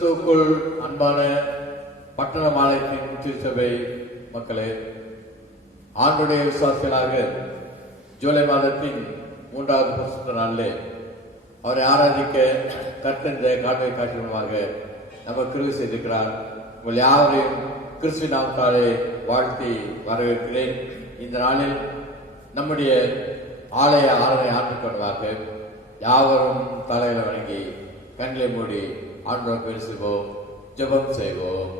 கிறிஸ்துவுக்குள் அன்பான பட்டண மாலயத்தின் திருச்சபை மக்களே, ஆண்டுடைய விசுவாசிகளாக ஜூலை மாதத்தின் 3வது பரிசுத்த நாளிலே அவரை ஆராதிக்க கற்கின்ற காண்பை காட்சியமாக நம்ம கிருபை செய்திருக்கிறார். உங்கள் யாவரையும் கிறிஸ்துவின் நாமத்தாலே வாழ்த்தி வரவேற்கிறேன். இந்த நாளில் நம்முடைய ஆலய ஆராதனை ஆற்றுக்கொண்டதாக யாவரும் தலையில வணங்கி கண்களை மூடி ஆண்டவரை பேசுவோம், ஜெபம் செய்வோம்.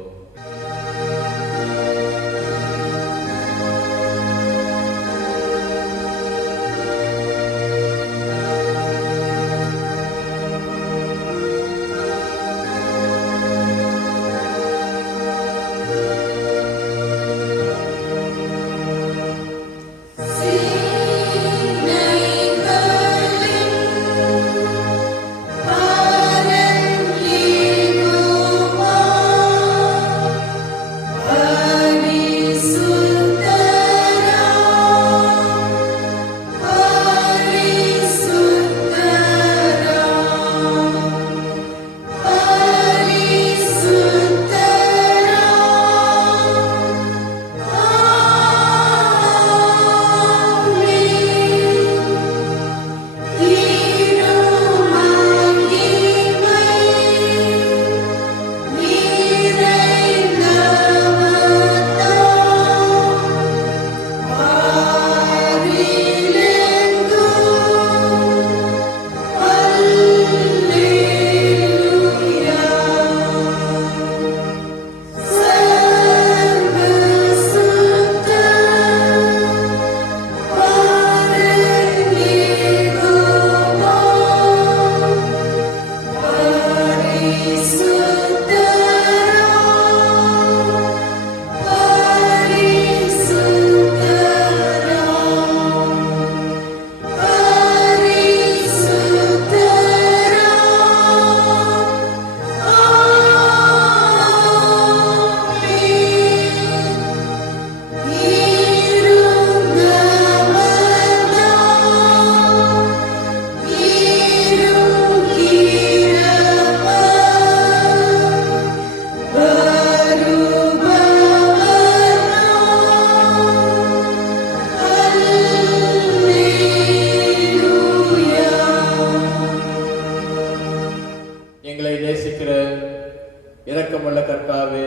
இரக்கமுள்ள கர்த்தாவே,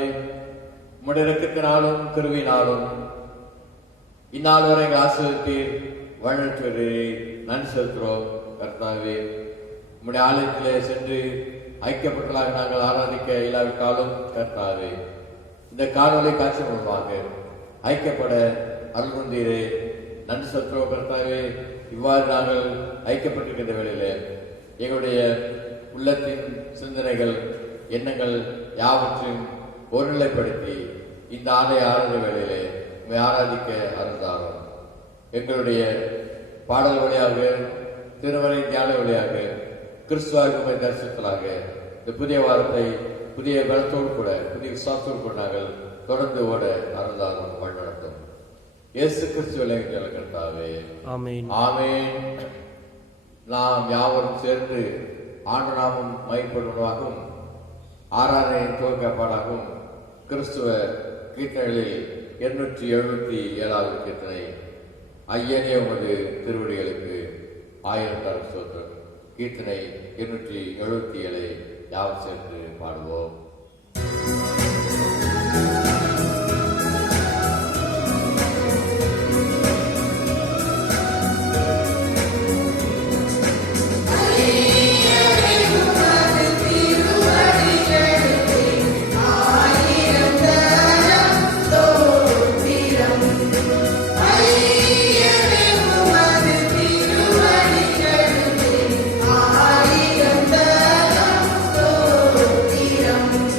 உம்முடைய இரக்கத்தினாலும் கிருபையினாலும் இந்நாள் வரை ஆசீர்வதித்தீர், வழிநடத்துவீர். நன்றி செலுத்துகிறோம் கர்த்தாவே. உம்முடைய ஆலயத்திலே சென்று ஐக்கியப்பட்டதாக நாங்கள் ஆராதிக்க இல்லாவிட்டாலும் கர்த்தாவே, இந்த காணொலி காட்சி மூலமாக ஐக்கியப்பட அருள்வந்தீரே. நன்றி செலுத்துகிறோம் கர்த்தாவே. இவ்வாறு நாங்கள் ஐக்கியப்பட்டிருக்கின்ற வேளையிலே எங்களுடைய உள்ளத்தின் சிந்தனைகள், எண்ணங்கள் யாவற்றையும் ஒருநிலைப்படுத்தி இந்த ஆலய ஆராதனை வேளையிலே உம்மை ஆராதிக்க அருள்தாரும். எங்களுடைய பாடல் வழியாக, திருமறை தியான வழியாக கிறிஸ்துவாக உம்மை தரிசித்தலாக இந்த புதிய வாரத்தை புதிய பலத்தோடு கூட, புதிய விசுவாசத்தோடு கூட நாங்கள் தொடர்ந்து ஓட அருள்தாரும், வழிநடத்தும். இயேசு கிறிஸ்து விளையாட்டு கர்த்தாவே, ஆமென். ஆமென். நாம் யாவரும் சேர்ந்து ஆண்டு நாமம் மைப்படுவதாகவும் ஆராதனை துவக்கப்பாடாகவும் கிறிஸ்துவ கீர்த்தனைகளில் 877வது கீர்த்தனை, ஐயனே உமது திருவடிகளுக்கு 1000 ஸ்தோத்திரம். கீர்த்தனை 877 யாவும் சேர்ந்து பாடுவோம். ஆயிரம் தரம் ஸ்தோத்திரம்.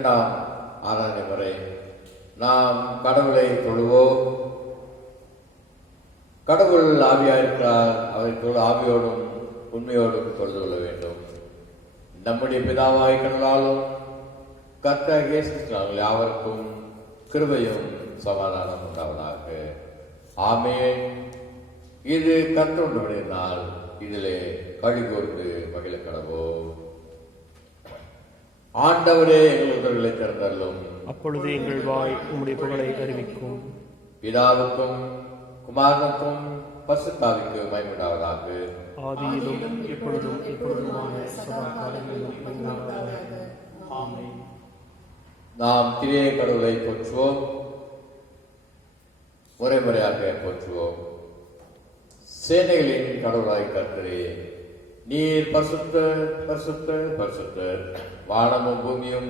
இரண்டாம் ஆராதனை வரை நாம் கடவுளை தொழுவோம். கடவுள் ஆவியாயிருக்கிறார், அவரை ஆவியோடும் உண்மையோடும் தொழுது கொள்ள வேண்டும். நம்முடைய பிதாவாய் கடவுளாலும் கர்த்தர் இயேசு கிறிஸ்துவினால் யாவருக்கும் கிருபையும் சமாதானம் உண்டாவதாக. ஆமென். இது கர்த்தருடைய நாள், இதிலே களி கூர்ந்து மகிழ கடவோம். ஆண்டவரே எங்கள் உதவிகளை திறந்தள்ளும். அப்பொழுது எங்கள் வாய் உம்முடைய புகழை அறிவிக்கும். பிதாவுக்கும் குமாரனுக்கும் பரிசுத்தாவிக்கு மகிமை உண்டாவதாக. ஆதியிலும் இப்பொழுதும் எப்பொழுதுமான சதா காலங்களிலும் ஆமென். நாம் திரிய கடவுளை போற்றுவோம், முறைமுறையாக போற்றுவோம். சேனைகளின் கடவுளாய் கர்த்தரே, நீர் பரிசுத்தர் பரிசுத்தர் பரிசுத்தர், வானமும் பூமியும்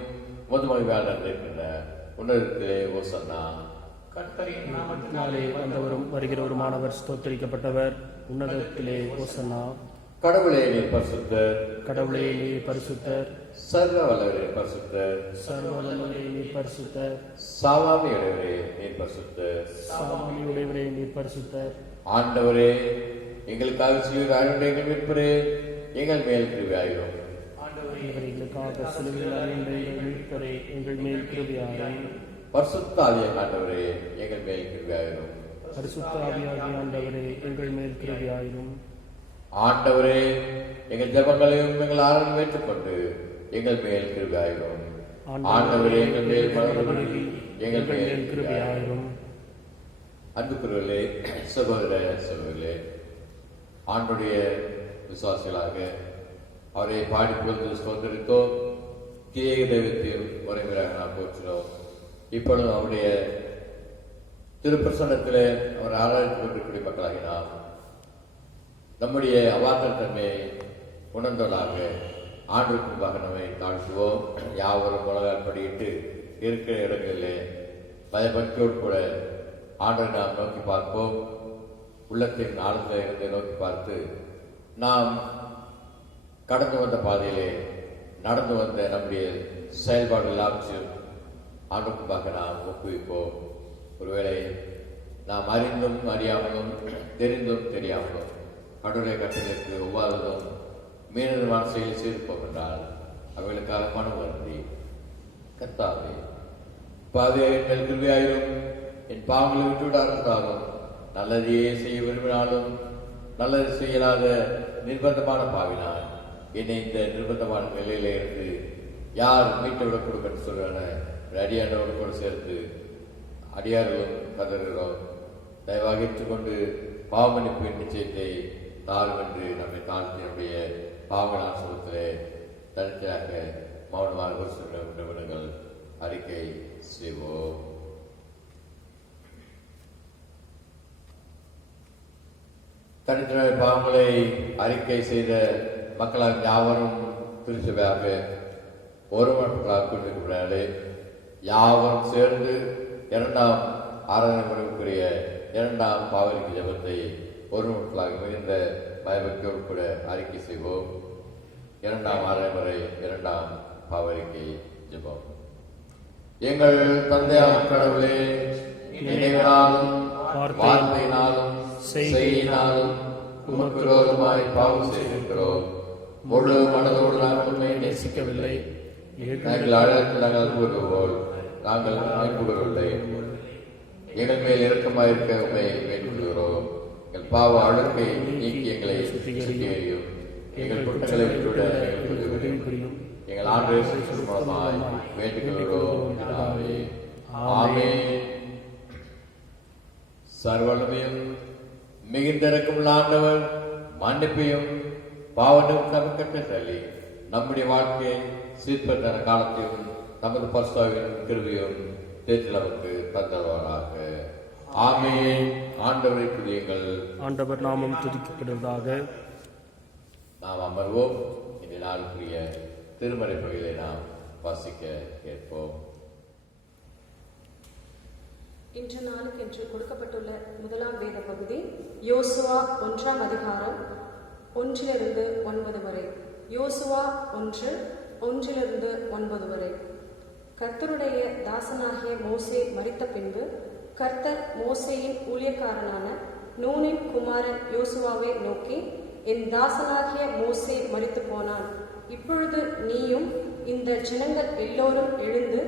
முதுமகிமையால் இருக்கின்ற உன்னதத்திலே ஓசன்னா. கர்த்தரின் நாமத்தினாலே வந்தவரும் வருகிறவருமானவர் ஸ்தோத்திரிக்கப்பட்டவர். உன்னதத்திலே ஓசன்னா. கடவுளே நீர் பரிசுத்தர், கடவுளே நீர் பரிசுத்தர், சர்வ வல்லவரே பரிசுத்தர், சர்வ வல்லவரே நீர் பரிசுத்தர், சாவாமியுடையவரே நீர் பரிசுத்தர், சாவாமியுடையவரே நீர் பரிசுத்தர். ஆண்டவரே, எங்களுக்காக சிலுவையில் அறையுண்ட எங்கள் மீட்பரே, எங்கள் மேல் கிருபையாயிரும். எங்களுக்காக சிலுவையில் அறையுண்ட எங்கள் மீட்பரே, எங்கள் மேல் கிருபையாயிரும். பரிசுத்த ஆவியாகிய ஆண்டவரே, எங்கள் மேல் கிருபையாயிரும். பரிசுத்த ஆவியாகிய ஆண்டவரே, எங்கள் மேல் கிருபையாயிரும். ஆண்டவரே, எங்கள் ஜெபங்களையும் எங்கள் ஆராதனையும் ஏற்றுக்கொண்டு எங்கள் மேல் கிருபையாயிரும். ஆண்டவரே, எங்கள் மேல் மனதுருகி எங்கள் மேல் கிருபையாயிரும். அன்புக்குரியவர்களே, சகோதர சகோதரிகளே, ஆண்டுடைய விசுவாசிகளாக அவரை பாடி புகழ்ந்து ஸ்தோத்திரித்தோம். கிரியைக தெய்வத்தையும் முறைமுறையாக நாம் போற்றினோம். இப்பொழுது அவருடைய திருப்பிரசன்னத்திலே அவர் ஆராய்ச்சி கொண்டிருக்கிற மக்களாகி நாம் நம்முடைய அவாந்தர தன்மையை உணர்ந்தவர்களாக ஆண்டுக்கு முன்பாக நம்மை தாழ்த்துவோம். யாவரும் உலகப்படியிட்டு இருக்கிற இடங்களிலே பயபக்தியோடு கூட ஆண்டவரை நாம் நோக்கி பார்ப்போம். உள்ளத்தின் ஆழத்தில் இருந்து நோக்கி பார்த்து நாம் கடந்து வந்த பாதையிலே நடந்து வந்த நம்முடைய செயல்பாடு எல்லாவற்றையும் ஆண்டுக்கு முன்பாக நாம் ஒப்புவிப்போம். ஒருவேளை நாம் அறிந்தும் அறியாமலும் தெரிந்தும் தெரியாமலும் கடவுளை கட்டளைக்கு ஒவ்வாததும் மீனமான செயலை செய்திருப்போம் என்றால் அவைகளுக்காக மனம் வருந்தி, கர்த்தாவே, பாதையை எங்கள் கிருபையாயிரும், என் பாவங்களை விட்டுவிடாவிட்டாலும் நல்லதையே செய்ய விரும்பினாலும் நல்லது செய்யலாத நிர்பந்தமான பாவினால் என்னை இந்த நிர்பந்தமான நிலையில இருந்து யார் மீட்டு விடக் கொடுக்கன்னு சொல்றான அடியாரோடு கூட சேர்த்து அடியார்களும் கதறுகிறோம். தயவாக ஏற்றுக்கொண்டு பாவமன்னிப்பு நிச்சயத்தை தாரும் என்று நம்மை தாழ்த்தினுடைய பாவங்களான சுகத்திலே தனித்தையாக மௌனமான ஒரு நிமிடங்கள் அறிக்கை செய்வோம். தனித்தனிய பாவங்களை அறிக்கை செய்த மக்களால் யாவரும் திருச்சபையாக ஒருமனப்பட்டாக கொண்டிருக்கிறார்களே, யாவரும் சேர்ந்து இரண்டாம் ஆராதனை முறைக்குரிய இரண்டாம் பாவரிக்கை ஜபத்தை ஒருமனப்பட்டாக மிகுந்த பயபக்தியோடு கூட அறிக்கை செய்வோம். இரண்டாம் ஆராதனை முறை இரண்டாம் பாவரிக்கை ஜபம். எங்கள் தந்தையான கடவுளே, நினைவினாலும் வார்த்தையினாலும் செய்யினாலும் உமக்கு விரோதமாய் பாவம் செய்திருக்கிறோம். முழு மனதோடு நாங்கள் உண்மையை நேசிக்கவில்லை. நாங்கள் ஆழத்தில் நாங்கள் கூறுவோம், நாங்கள் மேற்கொள்ளவில்லை. எங்கள் மேல் இறக்கமாயிருக்க உண்மை மேற்கொள்கிறோம். எங்கள் பாவ அழுக்கை நீக்கி எங்களை சுத்திகரியும். எங்கள் குற்றங்களை விட்டுவிட எங்கள் ஆண்டு மூலமாய் வேண்டுகிறோம். ஆமென். சர்வலமையும் மிகுந்த இரக்கமுள்ள ஆண்டவர் மன்னிப்பையும் பாவனும் நமக்கு தள்ளி நம்முடைய வாழ்க்கையை சீர்படுத்த காலத்தையும் நமது பரிசுத்தாவின் கிருபையும் தேற்றி நமக்கு தந்தவராக. ஆமென். ஆண்டவரை துதியுங்கள். ஆண்டவர் நாமம் துதிக்கப்படுவதாக. நாம் அமர்வோம். இந்த நாளுக்குரிய திருமறை பகுதியை நாம் வாசிக்க கேட்போம். இன்று நாளுக்கென்று கொடுக்கப்பட்டுள்ள முதலாம் வேத பகுதி யோசுவா 1ஆம் அதிகாரம் 1 - 9 வரை. யோசுவா 1 1 - 9 வரை. கர்த்தருடைய தாசனாகிய மோசே மரித்த பின்பு கர்த்தர் மோசேயின் ஊழியக்காரனான நூனின் குமாரன் யோசுவாவை நோக்கி, என் தாசனாகிய மோசே மரித்து போனான். இப்பொழுது நீயும் இந்த ஜனங்கள் எல்லோரும் எழுந்து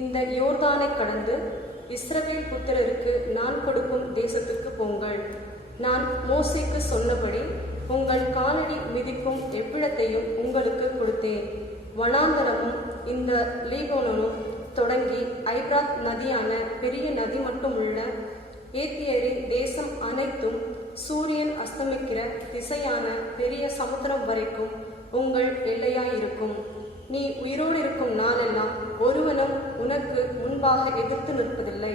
இந்த யோர்தானை கடந்து இஸ்ரவேல் புத்திரருக்கு நான் கொடுக்கும் தேசத்துக்கு போங்கள். நான் மோசேக்கு சொன்னபடி உங்கள் காலடி மிதிக்கும் எவ்விடத்தையும் உங்களுக்கு கொடுத்தேன். வனாந்தரமும் இந்த லீபோனும் தொடங்கி ஐப்ராத் நதியான பெரிய நதி மட்டும் உள்ள ஏத்தியரின் தேசம் அனைத்தும் சூரியன் அஸ்தமிக்கிற திசையான பெரிய சமுத்திரம் வரைக்கும் உங்கள் எல்லையாயிருக்கும். நீ உயிரோடு இருக்கும் நாளெல்லாம் ஒருவனும் உனக்கு முன்பாக எதிர்த்து நிற்பதில்லை.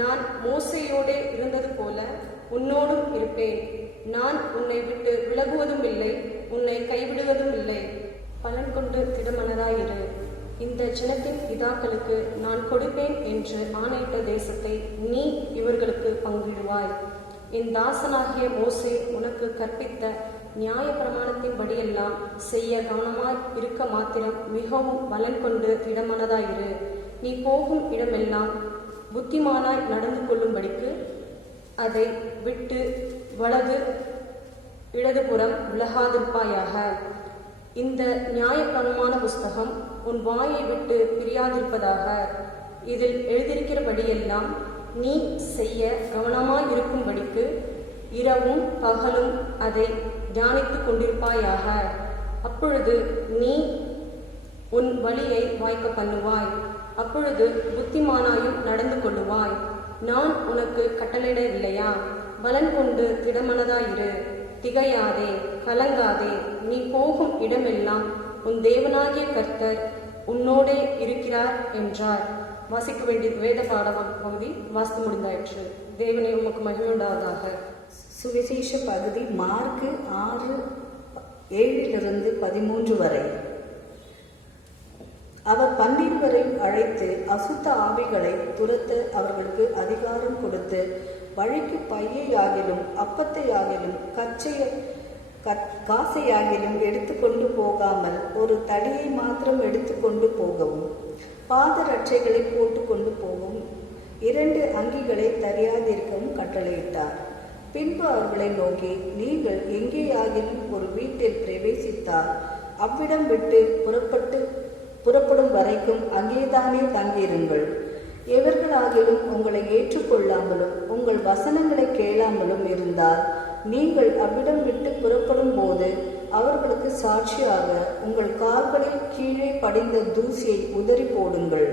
நான் மோசேயோடே இருந்தது போல உன்னோடும் இருப்பேன். நான் உன்னை விட்டு விலகுவதும் இல்லை, உன்னை கைவிடுவதும் இல்லை. பலன் கொண்டு திடமனதாயிரு. இந்த ஜனத்தின் பிதாக்களுக்கு நான் கொடுப்பேன் என்று ஆணையிட்ட தேசத்தை நீ இவர்களுக்கு பங்கிடுவாய். என் தாசனாகிய மோசே உனக்கு கற்பித்த நியாய பிரமாணத்தின் படியெல்லாம் செய்ய கவனமாய் இருக்க மாத்திரம் மிகவும் பலன் கொண்டு திடமனதாயிரு. நீ போகும் இடமெல்லாம் புத்திமானாய் நடந்து கொள்ளும்படிக்கு அதை விட்டு வலது இடதுபுறம் விலகாதிருப்பாயாக. இந்த நியாய பிரமாண புஸ்தகம் உன் வாயை விட்டு பிரியாதிருப்பதாக. இதில் எழுதியிருக்கிறபடியெல்லாம் நீ செய்ய கவனமாயிருக்கும்படிக்கு இரவும் பகலும் அதை தியானித்துக் கொண்டிருப்பாயாக. அப்பொழுது நீ உன் வழியை வாய்க்க பண்ணுவாய். அப்பொழுது புத்திமானாயும் நடந்து கொள்ளுவாய். நான் உனக்கு கட்டளையிடவில்லையா? பலன் கொண்டு திடமனதாயிரு. திகையாதே, கலங்காதே. நீ போகும் இடமெல்லாம் உன் தேவனாகிய கர்த்தர் உன்னோடே இருக்கிறார் என்றார். வாசிக்க வேண்டிய வேத பாட பகுதி வாசித்து முடிந்தாயிற்று. தேவனை உமக்கு மகிமை உண்டாவதாக. சுவிசேஷ பகுதி மார்க்கு 6:7-13 வரை. அவர் 12 அழைத்து அசுத்த ஆவிகளை துரத்த அவர்களுக்கு அதிகாரம் கொடுத்து, வழிக்கு பையையாகிலும் அப்பத்தையாகிலும் காசையாகிலும் எடுத்துக்கொண்டு போகாமல் ஒரு தடியை மாத்திரம் எடுத்துக்கொண்டு போகவும், பாதரட்சைகளை போட்டுக்கொண்டு போகவும், 2 அங்கிகளை தரியாதிருக்கவும் கட்டளையிட்டார். பின்பு அவர்களை நோக்கி, நீங்கள் எங்கேயாகிலும் ஒரு வீட்டில் பிரவேசித்தால் அவ்விடம் விட்டு புறப்படும் வரைக்கும் அங்கேதானே தங்கியிருங்கள். எவர்களாகிலும் உங்களை ஏற்றுக்கொள்ளாமலும் உங்கள் வசனங்களை கேளாமலும் இருந்தால் நீங்கள் அவ்விடம் விட்டு புறப்படும் போது அவர்களுக்கு சாட்சியாக உங்கள் கால்களில் கீழே படிந்த தூசியை உதறி போடுங்கள்.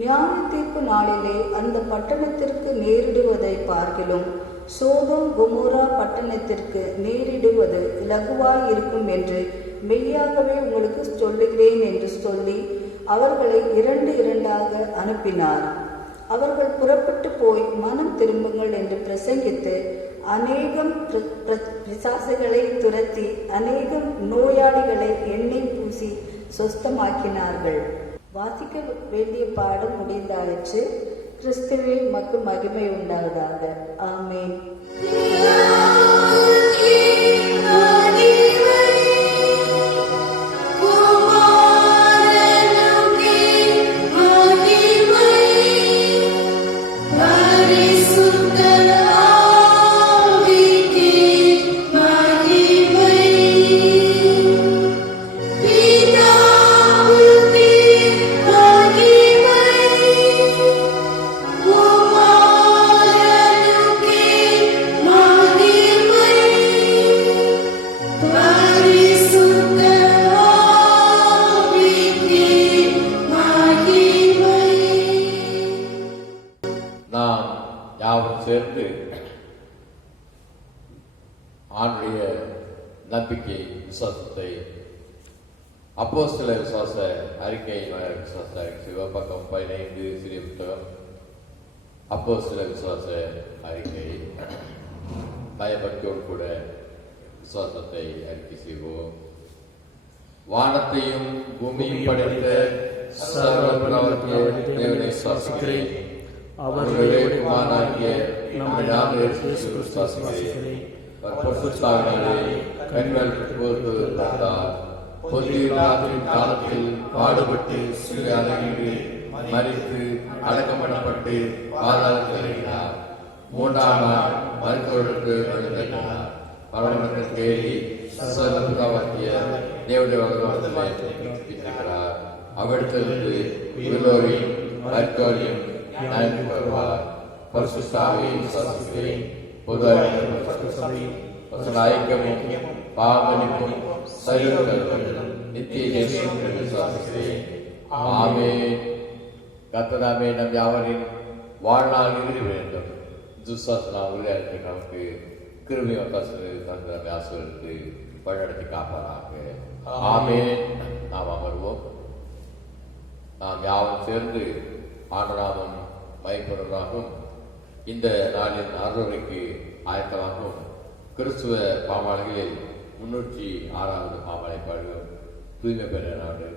நியாய தீர்ப்பு நாளிலே அந்த பட்டணத்திற்கு நேரிடுவதை பார்க்கிலும் சோதோம் கொமோரா பட்டணத்திற்கு நேரிடுவது இலகுவாயிருக்கும் என்று மெய்யாகவே உங்களுக்கு சொல்லுகிறேன் என்று சொல்லி அவர்களை 2 அனுப்பினார். அவர்கள் புறப்பட்டு போய் மனம் திரும்புங்கள் என்று பிரசங்கித்து அநேகம் பிசாசுகளை துரத்தி அநேகம் நோயாளிகளை எண்ணெய் பூசி சொஸ்தமாக்கினார்கள். வாசிக்க வேண்டிய பாடம் முடிந்தாயிற்று. கிறிஸ்துவே உமக்கு மகிமை உண்டாவதாக. ஆமென். சேர்ந்து ஆண்டுடைய நம்பிக்கை விசுவாசத்தை அப்போஸ்தல விசுவாச அறிக்கை விசுவாச அறிக்கை பக்கம் 15 சிறிய புத்தகம் அப்போஸ்தல விசுவாச அறிக்கை. பயபக்தியோடு கூட விசுவாசத்தை அறிக்கை செய்வோம். வானத்தையும் பூமியும் படைத்த சர்வபிரபுவாகிய தேவனை விசுவாசிக்கிறேன். அவருடைய குமாரனாகிய நம்முடைய விசுவாசிக்கிறேன். கண்கள் பொந்திய காலத்தில் பாடுபட்டு சிலுவையில் மரித்து அடக்கம் பண்ணப்பட்டு பாதாளத்தில் இறங்கினார். மூன்றாம் நாள் மருத்துவர்களுக்கு எழுந்தள்ளினார். பரமண்டலத்தில் தேடி சர்வபிதாவாகிய தேவனுடைய வல்லமையிலே இருக்கிறார். அவ்விடத்திலிருந்து உயிரோரையும் மருத்துவரையும் நன்கு வருவார். பரிசுத்த ஆவியை விசுவாசிக்கிறேன். பொது ஐக்கியமும் பாவமன்னிப்பும் சரீரங்களும் நித்திய ஜெயத்தையும் விசுவாசிக்கிறேன். ஆமென். கர்த்தராமே நம் யாவரின் வாழ்நாள் இறுதி வேண்டும். துசாசனா உறுதியாக நமக்கு கிருபை தந்தனை ஆசிரியருக்கு வழிநடத்தி காப்பாராக. ஆமென். நாம் அமர்வோம். நாம் யாவும் சேர்ந்து ஆண்டவராகவும் மைப்பொருளாகவும் இந்த நாளின் அருளுரைக்கு ஆயத்தமாகவும் கிறிஸ்துவ பாமாலைகளில் 306வது பாமாலை பாடுவோம். தூய்மை பெற நாடு.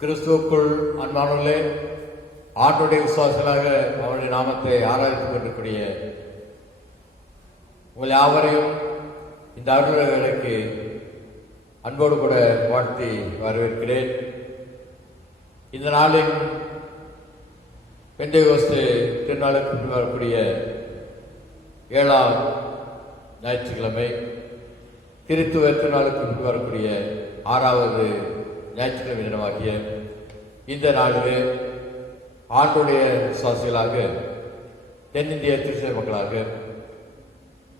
கிறிஸ்துவுக்குள் அன்பானவர்களே, ஆண்டுடைய விசுவாசிகளாக அவருடைய நாமத்தை ஆராதித்துக் கொண்டிருக்கூடிய உங்கள் யாவரையும் இந்த அருளுரைக்கு அன்போடு கூட வாழ்த்தி வரவேற்கிறேன். இந்த நாளின் பெந்தேகோஸ்து திருநாளுக்கு வரக்கூடிய 7ஆம் ஞாயிற்றுக்கிழமை, கிறித்துவ திருநாளுக்கு வரக்கூடிய 6வது ஞாயிற்றுக்கிழமை தினமாகிய இந்த நாளிலே ஆண்டுடைய விசுவாசிகளாக தென்னிந்திய திருச்சபை மக்களாக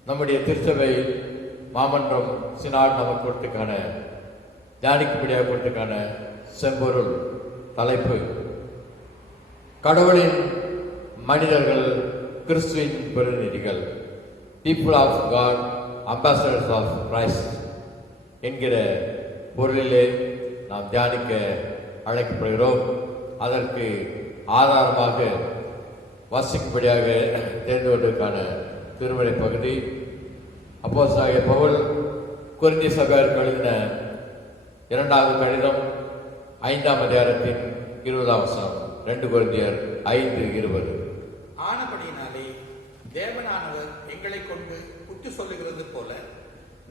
நம்முடைய திருச்சபை மாமன்றம் சினாட் நமக்கு கொடுத்துக்கான தியானிக்கும்படியாக கொடுத்துக்கான செம்பொருள் தலைப்பு, கடவுளின் மனிதர்கள் கிறிஸ்துவின் பிரதிநிதிகள், people of God ambassadors of Christ என்கிற பொருளிலே நாம் தியானிக்க அழைக்கப்படுகிறோம். அதற்கு ஆதாரமாக வாசிக்கும்படியாக தெரிந்து கொண்டதற்கான திருமறை பகுதி அப்போஸ்தலனாகிய பவுல் கொரிந்திய சபையாருக்கு எழுதின 2வது கடிதம் 5ஆம் அதிகாரத்தின் 20ஆம் வசனம். 2 கொரிந்தியர் 5:20. ஆனபடியினாலே தேவனானவர் எங்களை கொண்டு புத்தி சொல்லுகிறது போல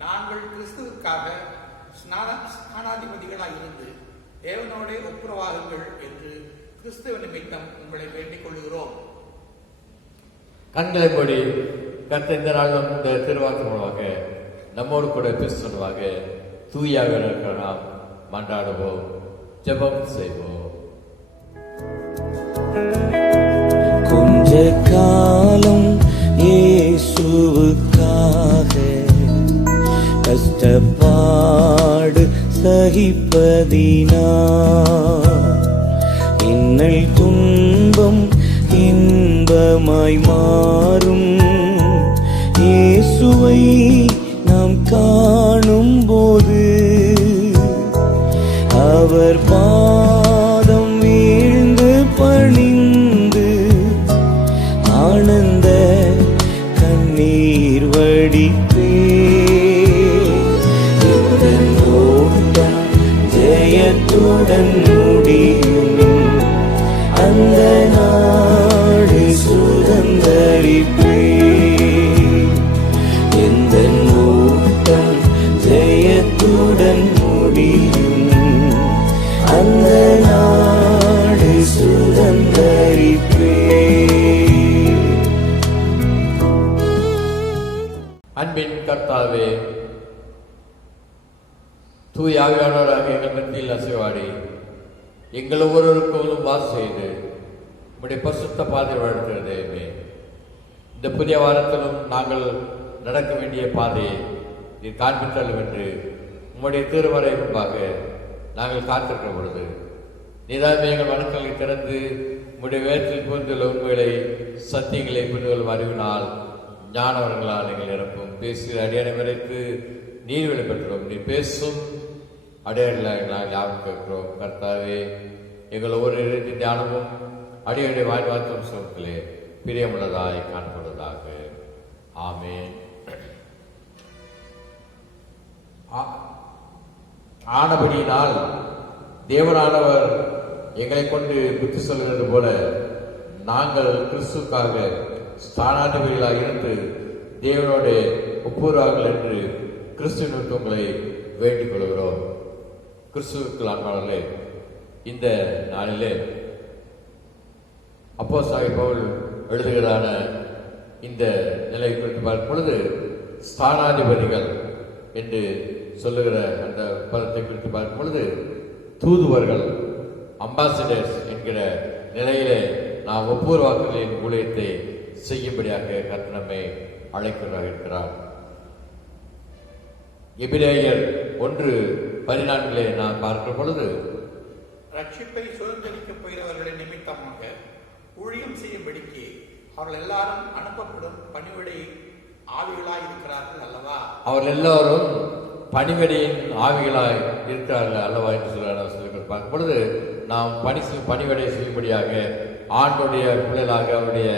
நாங்கள் கிறிஸ்துவுக்காக ஸ்நானாதிபதிகளாக இருந்து தேவனோட ஒப்புரவாகுங்கள் என்று கிறிஸ்துவ நிமித்தம் உங்களை வேண்டிக் கொள்கிறோம். கண்களை மூடி கர்த்தர் இந்த நாளும் இந்த திருவாக்கு மூலமாக நம்மோடு கூட பேசுவதாக தூயாக இருக்கிற நாம் மன்றாடுவோம், ஜெபம் செய்வோம். கொஞ்ச காலம் இயேசுவுக்காக கஷ்டப்பாடு சகிப்பதினா இன்னல் துன்பம் இன்பமாய் மாறும். இயேசுவை நாம் காணும் போது அவர் பாதம் வீழ்ந்து பணிந்து ஆனந்த கண்ணீர் வடிப்பே. ஓட்டம் ஜெயத்துடன் முடியும், அந்த நாடு சுதந்தரிப்பே. எந்த ஓட்டம் ஜெயத்துடன் முடியும், அந்த நாடு சுதந்தரிப்பே. அன்பின் கர்த்தாவே, தூய ஆவியானவராக எங்கள் மத்தியில் அசைவாடி எங்கள் ஒவ்வொருவருக்கும் வாசம் செய்து உம்முடைய பரிசுத்த பாதை வளர்க்கிறதே. இந்த புதிய வாரத்திலும் நாங்கள் நடக்க வேண்டிய பாதையை நீர் காண்பித்தள்ளும் என்று உம்முடைய திருவரை முன்பாக நாங்கள் காத்திருக்கிற பொழுது நீதாமே எங்கள் வணக்கங்களை திறந்து உம்முடைய வேதத்தில் புரிந்துள்ள உண்மைகளை சத்தியங்களை புரிந்து கொள்ளும் அறிவினால் ஞானவர்களால் எங்கள் நிரப்பும். பேசுகிற அடியானை மறைத்து நீர் வெளிப்பட்டுள்ளோம். நீ பேசும் அடையாள நாங்கள் ஞாபகம் கேட்கிறோம். கர்த்தாவே, எங்கள் ஒவ்வொரு தியானமும் அடியுடைய வாய்வார்த்தம் சொல்களே பிரியமுள்ளதாய் காணப்படுவதாக. ஆமென். ஆனபடியினால் தேவனானவர் எங்களை கொண்டு புத்தி சொல்கிறது போல நாங்கள் கிறிஸ்துக்காக ஸ்தானாதிபதிகளாக இருந்து தேவனோட ஒப்புரார்கள் என்று கிறிஸ்துவின் உங்களை வேண்டிக் கொள்கிறோம். கிறிஸ்துவுக்கு ஆன்மாளர்களே, இந்த நாளிலே அப்போஸ்தலனாகிய பவுல் எழுதுகிறான இந்த நிலை குறித்து பார்க்கும் பொழுது ஸ்தானாதிபதிகள் என்று சொல்லுகிற அந்த பதத்தை குறித்து பார்க்கும் பொழுது தூதுவர்கள், அம்பாசிடர்ஸ் என்கிற நிலையிலே நாம் ஒவ்வொரு வாக்குகளின் ஊழியத்தை செய்யும்படியாக கர்த்தர் நம்மை அழைக்கிறதாக இருக்கிறார். எபிரேயர் 1:14 நாம் பார்க்கிற பொழுது ரட்சிப்பை சுதந்திரிக்கப் போகிறவர்களின் நிமித்தமாக ஊழியம் செய்யும்படிக்கு அவர்கள் எல்லாரும் அனுப்பப்படும் பணிவிடை ஆவிகளாய் இருக்கிறார்கள் அல்லவா? அவர்கள் எல்லாரும் பணிவிடையின் ஆவிகளாய் இருக்கிறார்கள் அல்லவா என்று சொல்லி பார்க்கும் பொழுது நாம் பணிவிடை செய்யும்படியாக ஆண்டுடைய பிள்ளைகளாக அவருடைய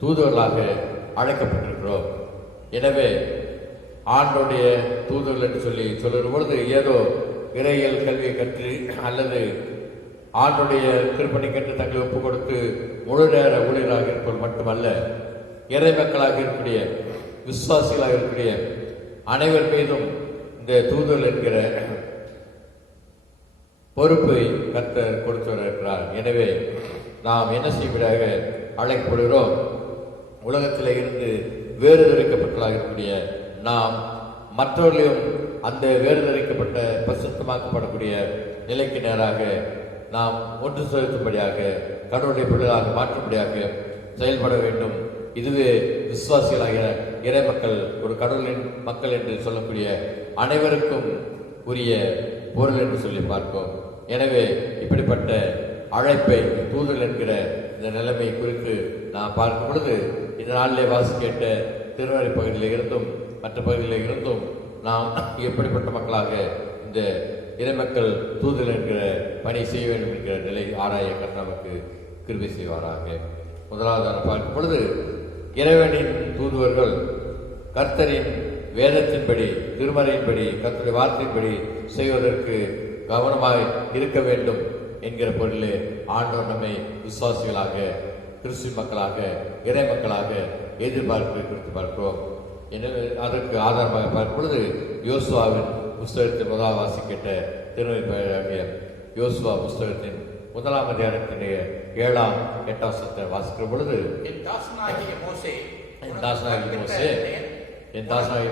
தூதுவர்களாக அழைக்கப்பட்டிருக்கிறோம். எனவே ஆண்டுடைய தூதுவர்கள் என்று சொல்லுகிற பொழுது ஏதோ இறையியல் கல்வியை கற்று அல்லது ஆண்டுடைய திருப்பணி கற்று தங்களை ஒப்புக் கொடுத்து முழு நேர ஊழியராக இருப்பது மட்டுமல்ல, இறை மக்களாக இருக்கக்கூடிய விசுவாசிகளாக இருக்கக்கூடிய அனைவர் மீதும் இந்த தூதல் என்கிற பொறுப்பை கர்த்தர் கொடுத்திருக்கிறார். எனவே நாம் என்ன செய்வதாக அழைக்கப்படுகிறோம்? உலகத்தில் இருந்து வேறுதளிக்கப்பட்டதாக இருக்கக்கூடிய நாம் மற்றவர்களையும் அந்த வேறுதளிக்கப்பட்ட பரிசுத்தமாக்கப்படக்கூடிய நிலைக்கு நேராக நாம் ஒன்று செலுத்தும்படியாக கடவுளுடைய பிள்ளைகளாக மாற்றும்படியாக செயல்பட வேண்டும். இதுவே விசுவாசிகளாகிய இறை மக்கள், ஒரு கடவுளின் மக்கள் என்று சொல்லக்கூடிய அனைவருக்கும் உரிய பொருள் என்று சொல்லி பார்ப்போம். எனவே இப்படிப்பட்ட அழைப்பை தூதல் என்கிற இந்த நிலைமை குறித்து நான் பார்க்கும் பொழுது இந்த நாளிலே வாசி கேட்ட திருவரை பகுதியில் இருந்தும் மற்ற பகுதியில் இருந்தும் நாம் எப்படிப்பட்ட மக்களாக இந்த இறைமக்கள் தூதல் என்கிற பணி செய்ய வேண்டும் என்கிற நிலை ஆராய நமக்கு கிருபை செய்வாராக. முதலாவதாக பார்க்கும் பொழுது இறைவனின் தூதுவர்கள் கர்த்தரின் வேதத்தின்படி, திருமறையின்படி, கர்த்தருடைய வார்த்தையின்படி செய்வதற்கு கவனமாக இருக்க வேண்டும் என்கிற பொருளே ஆண்டவர் நம்மை விசுவாசிகளாக, கிறிஸ்துவ மக்களாக, இறை மக்களாக எதிர்பார்ப்பு குறித்து பார்க்கிறோம். எனவே அதற்கு ஆதாரமாக பார்க்கும் பொழுது யோசுவாவின் புஸ்தகத்தின் முதலாம் வாசி கேட்ட திருநெல்வேலியாகிய யோசுவா புஸ்தகத்தின் 1ஆம் அதிகாரத்தினுடைய 7ஆம் 8ஆம் வசனத்தை வாசிக்கிற பொழுது, என் தாசனாகிய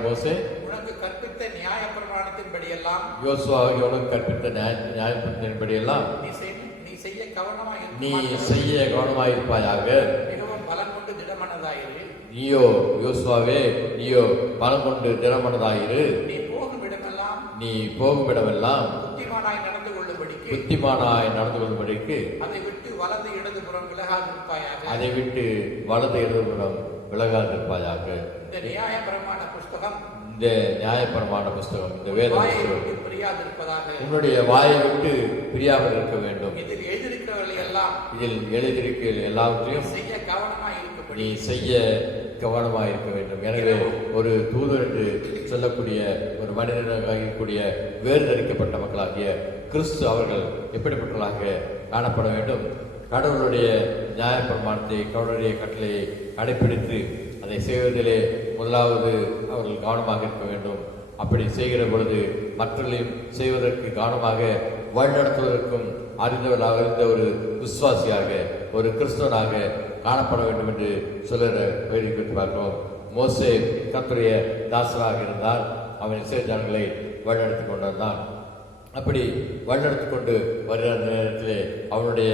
மோசே உனக்கு கற்பித்த நியாய பிரமாணத்தின்படி எல்லாம், யோசுவா உனக்கு கற்பித்த நியாயத்தின்படி எல்லாம் நீ செய்ய கவனமாயிருப்பாயாக. மிகவும் பலம் கொண்டு திடமனதாயிரு. நீயோ யோசுவாவே, நீயோ பலம் கொண்டு திடமனதாயிரு. நீ போகும் இடமெல்லாம் புத்திமானாய் நடந்து கொள்ளும்படிக்கு அதை விட்டு வலது இடதுபுறம் விலகாதிருப்பாயாக. இந்த நியாயப்பிரமாண புஸ்தகம், இந்த வேத புஸ்தகம் உன்னுடைய வாயை விட்டு பிரியாமல் இருக்க வேண்டும். இதில் எழுதியிருக்க எல்லாவற்றையும் நீ செய்ய கவனமாக இருக்க வேண்டும். எனவே ஒரு தூதர் என்று சொல்லக்கூடிய ஒரு மனிதனாக இருக்கக்கூடிய வேறுதளிக்கப்பட்ட மக்களாகிய கிறிஸ்து அவர்கள் எப்படிப்பட்டவர்களாக காணப்பட வேண்டும்? கடவுளுடைய நியாயப்பிரமாணத்தை, கடவுளுடைய கட்டளையை கடைபிடித்து அதை செய்வதிலே முதலாவது அவர்கள் கவனமாக இருக்க வேண்டும். அப்படி செய்கிற பொழுது மற்றவர்களையும் செய்வதற்கு கவனமாக வழிநடத்துவதற்கும் அறிந்த ஒரு விசுவாசியாக, ஒரு கிறிஸ்தவனாக காணப்பட வேண்டும் என்று சொல்லுற வேடிக்கை பார்க்கிறோம். மோசே கர்த்தருடைய தாசராக இருந்தால் அவன் இஸ்ரவேல் ஜனங்களை வழிநடத்தி கொண்டு வந்தான். அப்படி வழிநடத்தி கொண்டு வருகிற நேரத்திலே அவனுடைய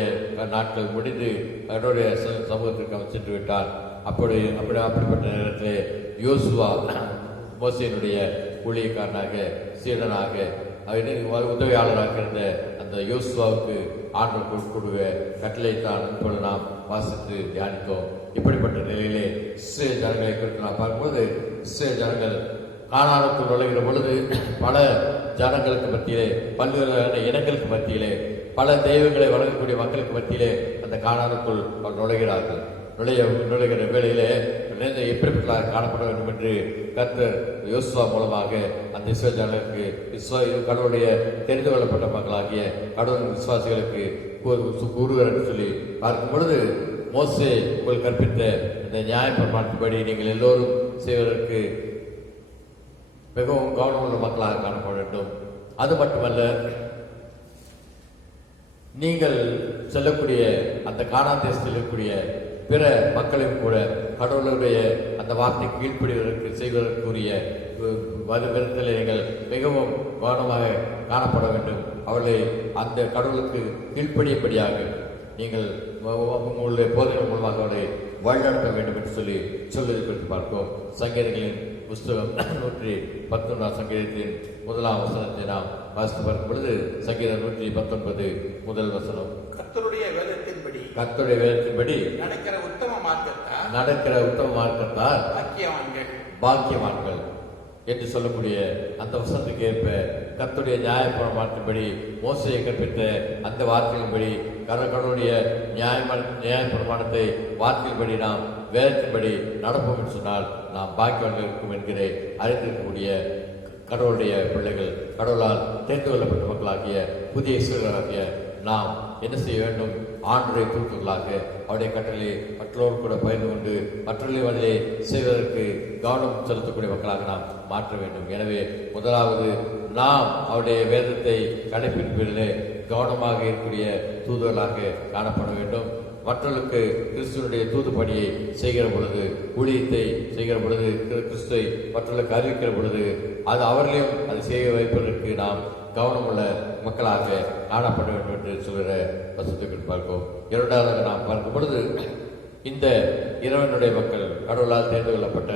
நாட்கள் முடிந்து அவனுடைய சமூகத்திற்கு அவன் சென்று விட்டான். அப்படிப்பட்ட நேரத்திலே யோசுவா மோசேனுடைய ஊழியக்காரனாக, சீடனாக, உதவியாளராக இருந்த அந்த யோசுவாவுக்கு ஆண்டவர் கொடுக்க கட்டளை தான் இப்பொழுது நாம் வாசித்து தியானித்தோம். இப்படிப்பட்ட நிலையிலே இஸ்ரவேல் ஜனங்களை குறித்து நாம் பார்க்கும்போது, இஸ்ரவேல் ஜனங்கள் கானானுக்குள் நுழைகிற பொழுது பல ஜனங்களுக்கு மத்தியிலே, பல்வேறு இனங்களுக்கு மத்தியிலே, பல தெய்வங்களை வழங்கக்கூடிய மக்களுக்கு மத்தியிலே அந்த கானானுக்குள் நுழைகிறார்கள். நுழைகிற வேளையிலே எப்படிப்பட்ட காணப்பட வேண்டும் என்று கர்த்தர் யோசுவா மூலமாக அந்த இஸ்ரவேல் ஜனங்களுக்கு, கடவுளுடைய தெரிந்து கொள்ளப்பட்ட மக்களாகிய கடவுள் விசுவாசிகளுக்கு கூறுகிறார் என்று சொல்லி பார்க்கும் பொழுது, மோசே உங்கள் கற்பித்த இந்த நியாயப்பிரமாணத்தின்படி நீங்கள் எல்லோரும் செய்வதற்கு மிகவும் கவனமுள்ள மக்களாக காணப்பட வேண்டும். அது மட்டுமல்ல, நீங்கள் செல்லக்கூடிய அந்த கானான் தேசத்தில் இருக்கக்கூடிய பிற மக்களையும் கூட கடவுளுடைய அந்த வார்த்தை கீழ்ப்படிவதற்கு செய்வதற்குரிய விதத்தில் நீங்கள் மிகவும் கவனமாக காணப்பட வேண்டும். அவர்களை அந்த கடவுளுக்கு கீழ்ப்படியும்படியாக நீங்கள் உங்களுடைய போதனை மூலமாக அவரை வழிநடத்த வேண்டும் என்று சொல்வதை குறித்து பார்ப்போம். சங்கீதங்களின் புஸ்தகம் 119 சங்கீதத்தின் 1ஆம் வசனத்தை நாம் வாசித்து பார்க்கும் பொழுது, சங்கீதம் 119 முதல் வசனம், கர்த்தருடைய வேதத்தின்படி நடக்கிற உத்தம மார்க்கத்தார் பாக்கியவான்கள் என்று சொல்லக்கூடிய அந்த வசனத்துக்கு ஏற்ப கர்த்தருடைய நியாயப்பிரமாணத்தின்படி மோசையை கற்பித்த அந்த வார்த்தையின்படி கடவுளுடைய நியாயப்பிரமாணத்தை வார்த்தையின்படி நாம் வேதத்தின்படி நடப்போம் என்று சொன்னால் நாம் பாக்கியவான்கள் இருக்கும் என்கிற அறிந்திருக்கக்கூடிய கடவுளுடைய பிள்ளைகள், கடவுளால் தெரிந்து கொள்ளப்பட்ட மக்களாகிய புதிய இஸ்ரவேலராகிய நாம் என்ன செய்ய வேண்டும்? ஆண்டவரை தூக்குகளாக அவருடைய கட்டளை மற்றவர்கள் கூட பகிர்ந்து கொண்டு மற்றவர்களையும் அதிலே செய்வதற்கு கவனம் செலுத்தக்கூடிய மக்களாக நாம் மாற்ற வேண்டும். எனவே முதலாவது நாம் அவருடைய வேதத்தை கடைபிடிப்பதிலே கவனமாக இருக்கக்கூடிய தூதுவர்களாக காணப்பட வேண்டும். மற்றவர்களுக்கு கிறிஸ்துவனுடைய தூது பணியை செய்கிற பொழுது, ஊழியத்தை செய்கிற பொழுது, கிறிஸ்துவை மற்றவர்களுக்கு அறிவிக்கிற பொழுது அது அவர்களையும் அதை செய்ய வைப்பதற்கு நாம் கவனமுள்ள மக்களாக காணப்பட வேண்டும் என்று சொல்கிற வசனத்தை பார்ப்போம். இரண்டாவதாக நாம் பார்க்கும் பொழுது, இந்த இறைவனுடைய மக்கள், கடவுளால் தேர்ந்து கொள்ளப்பட்ட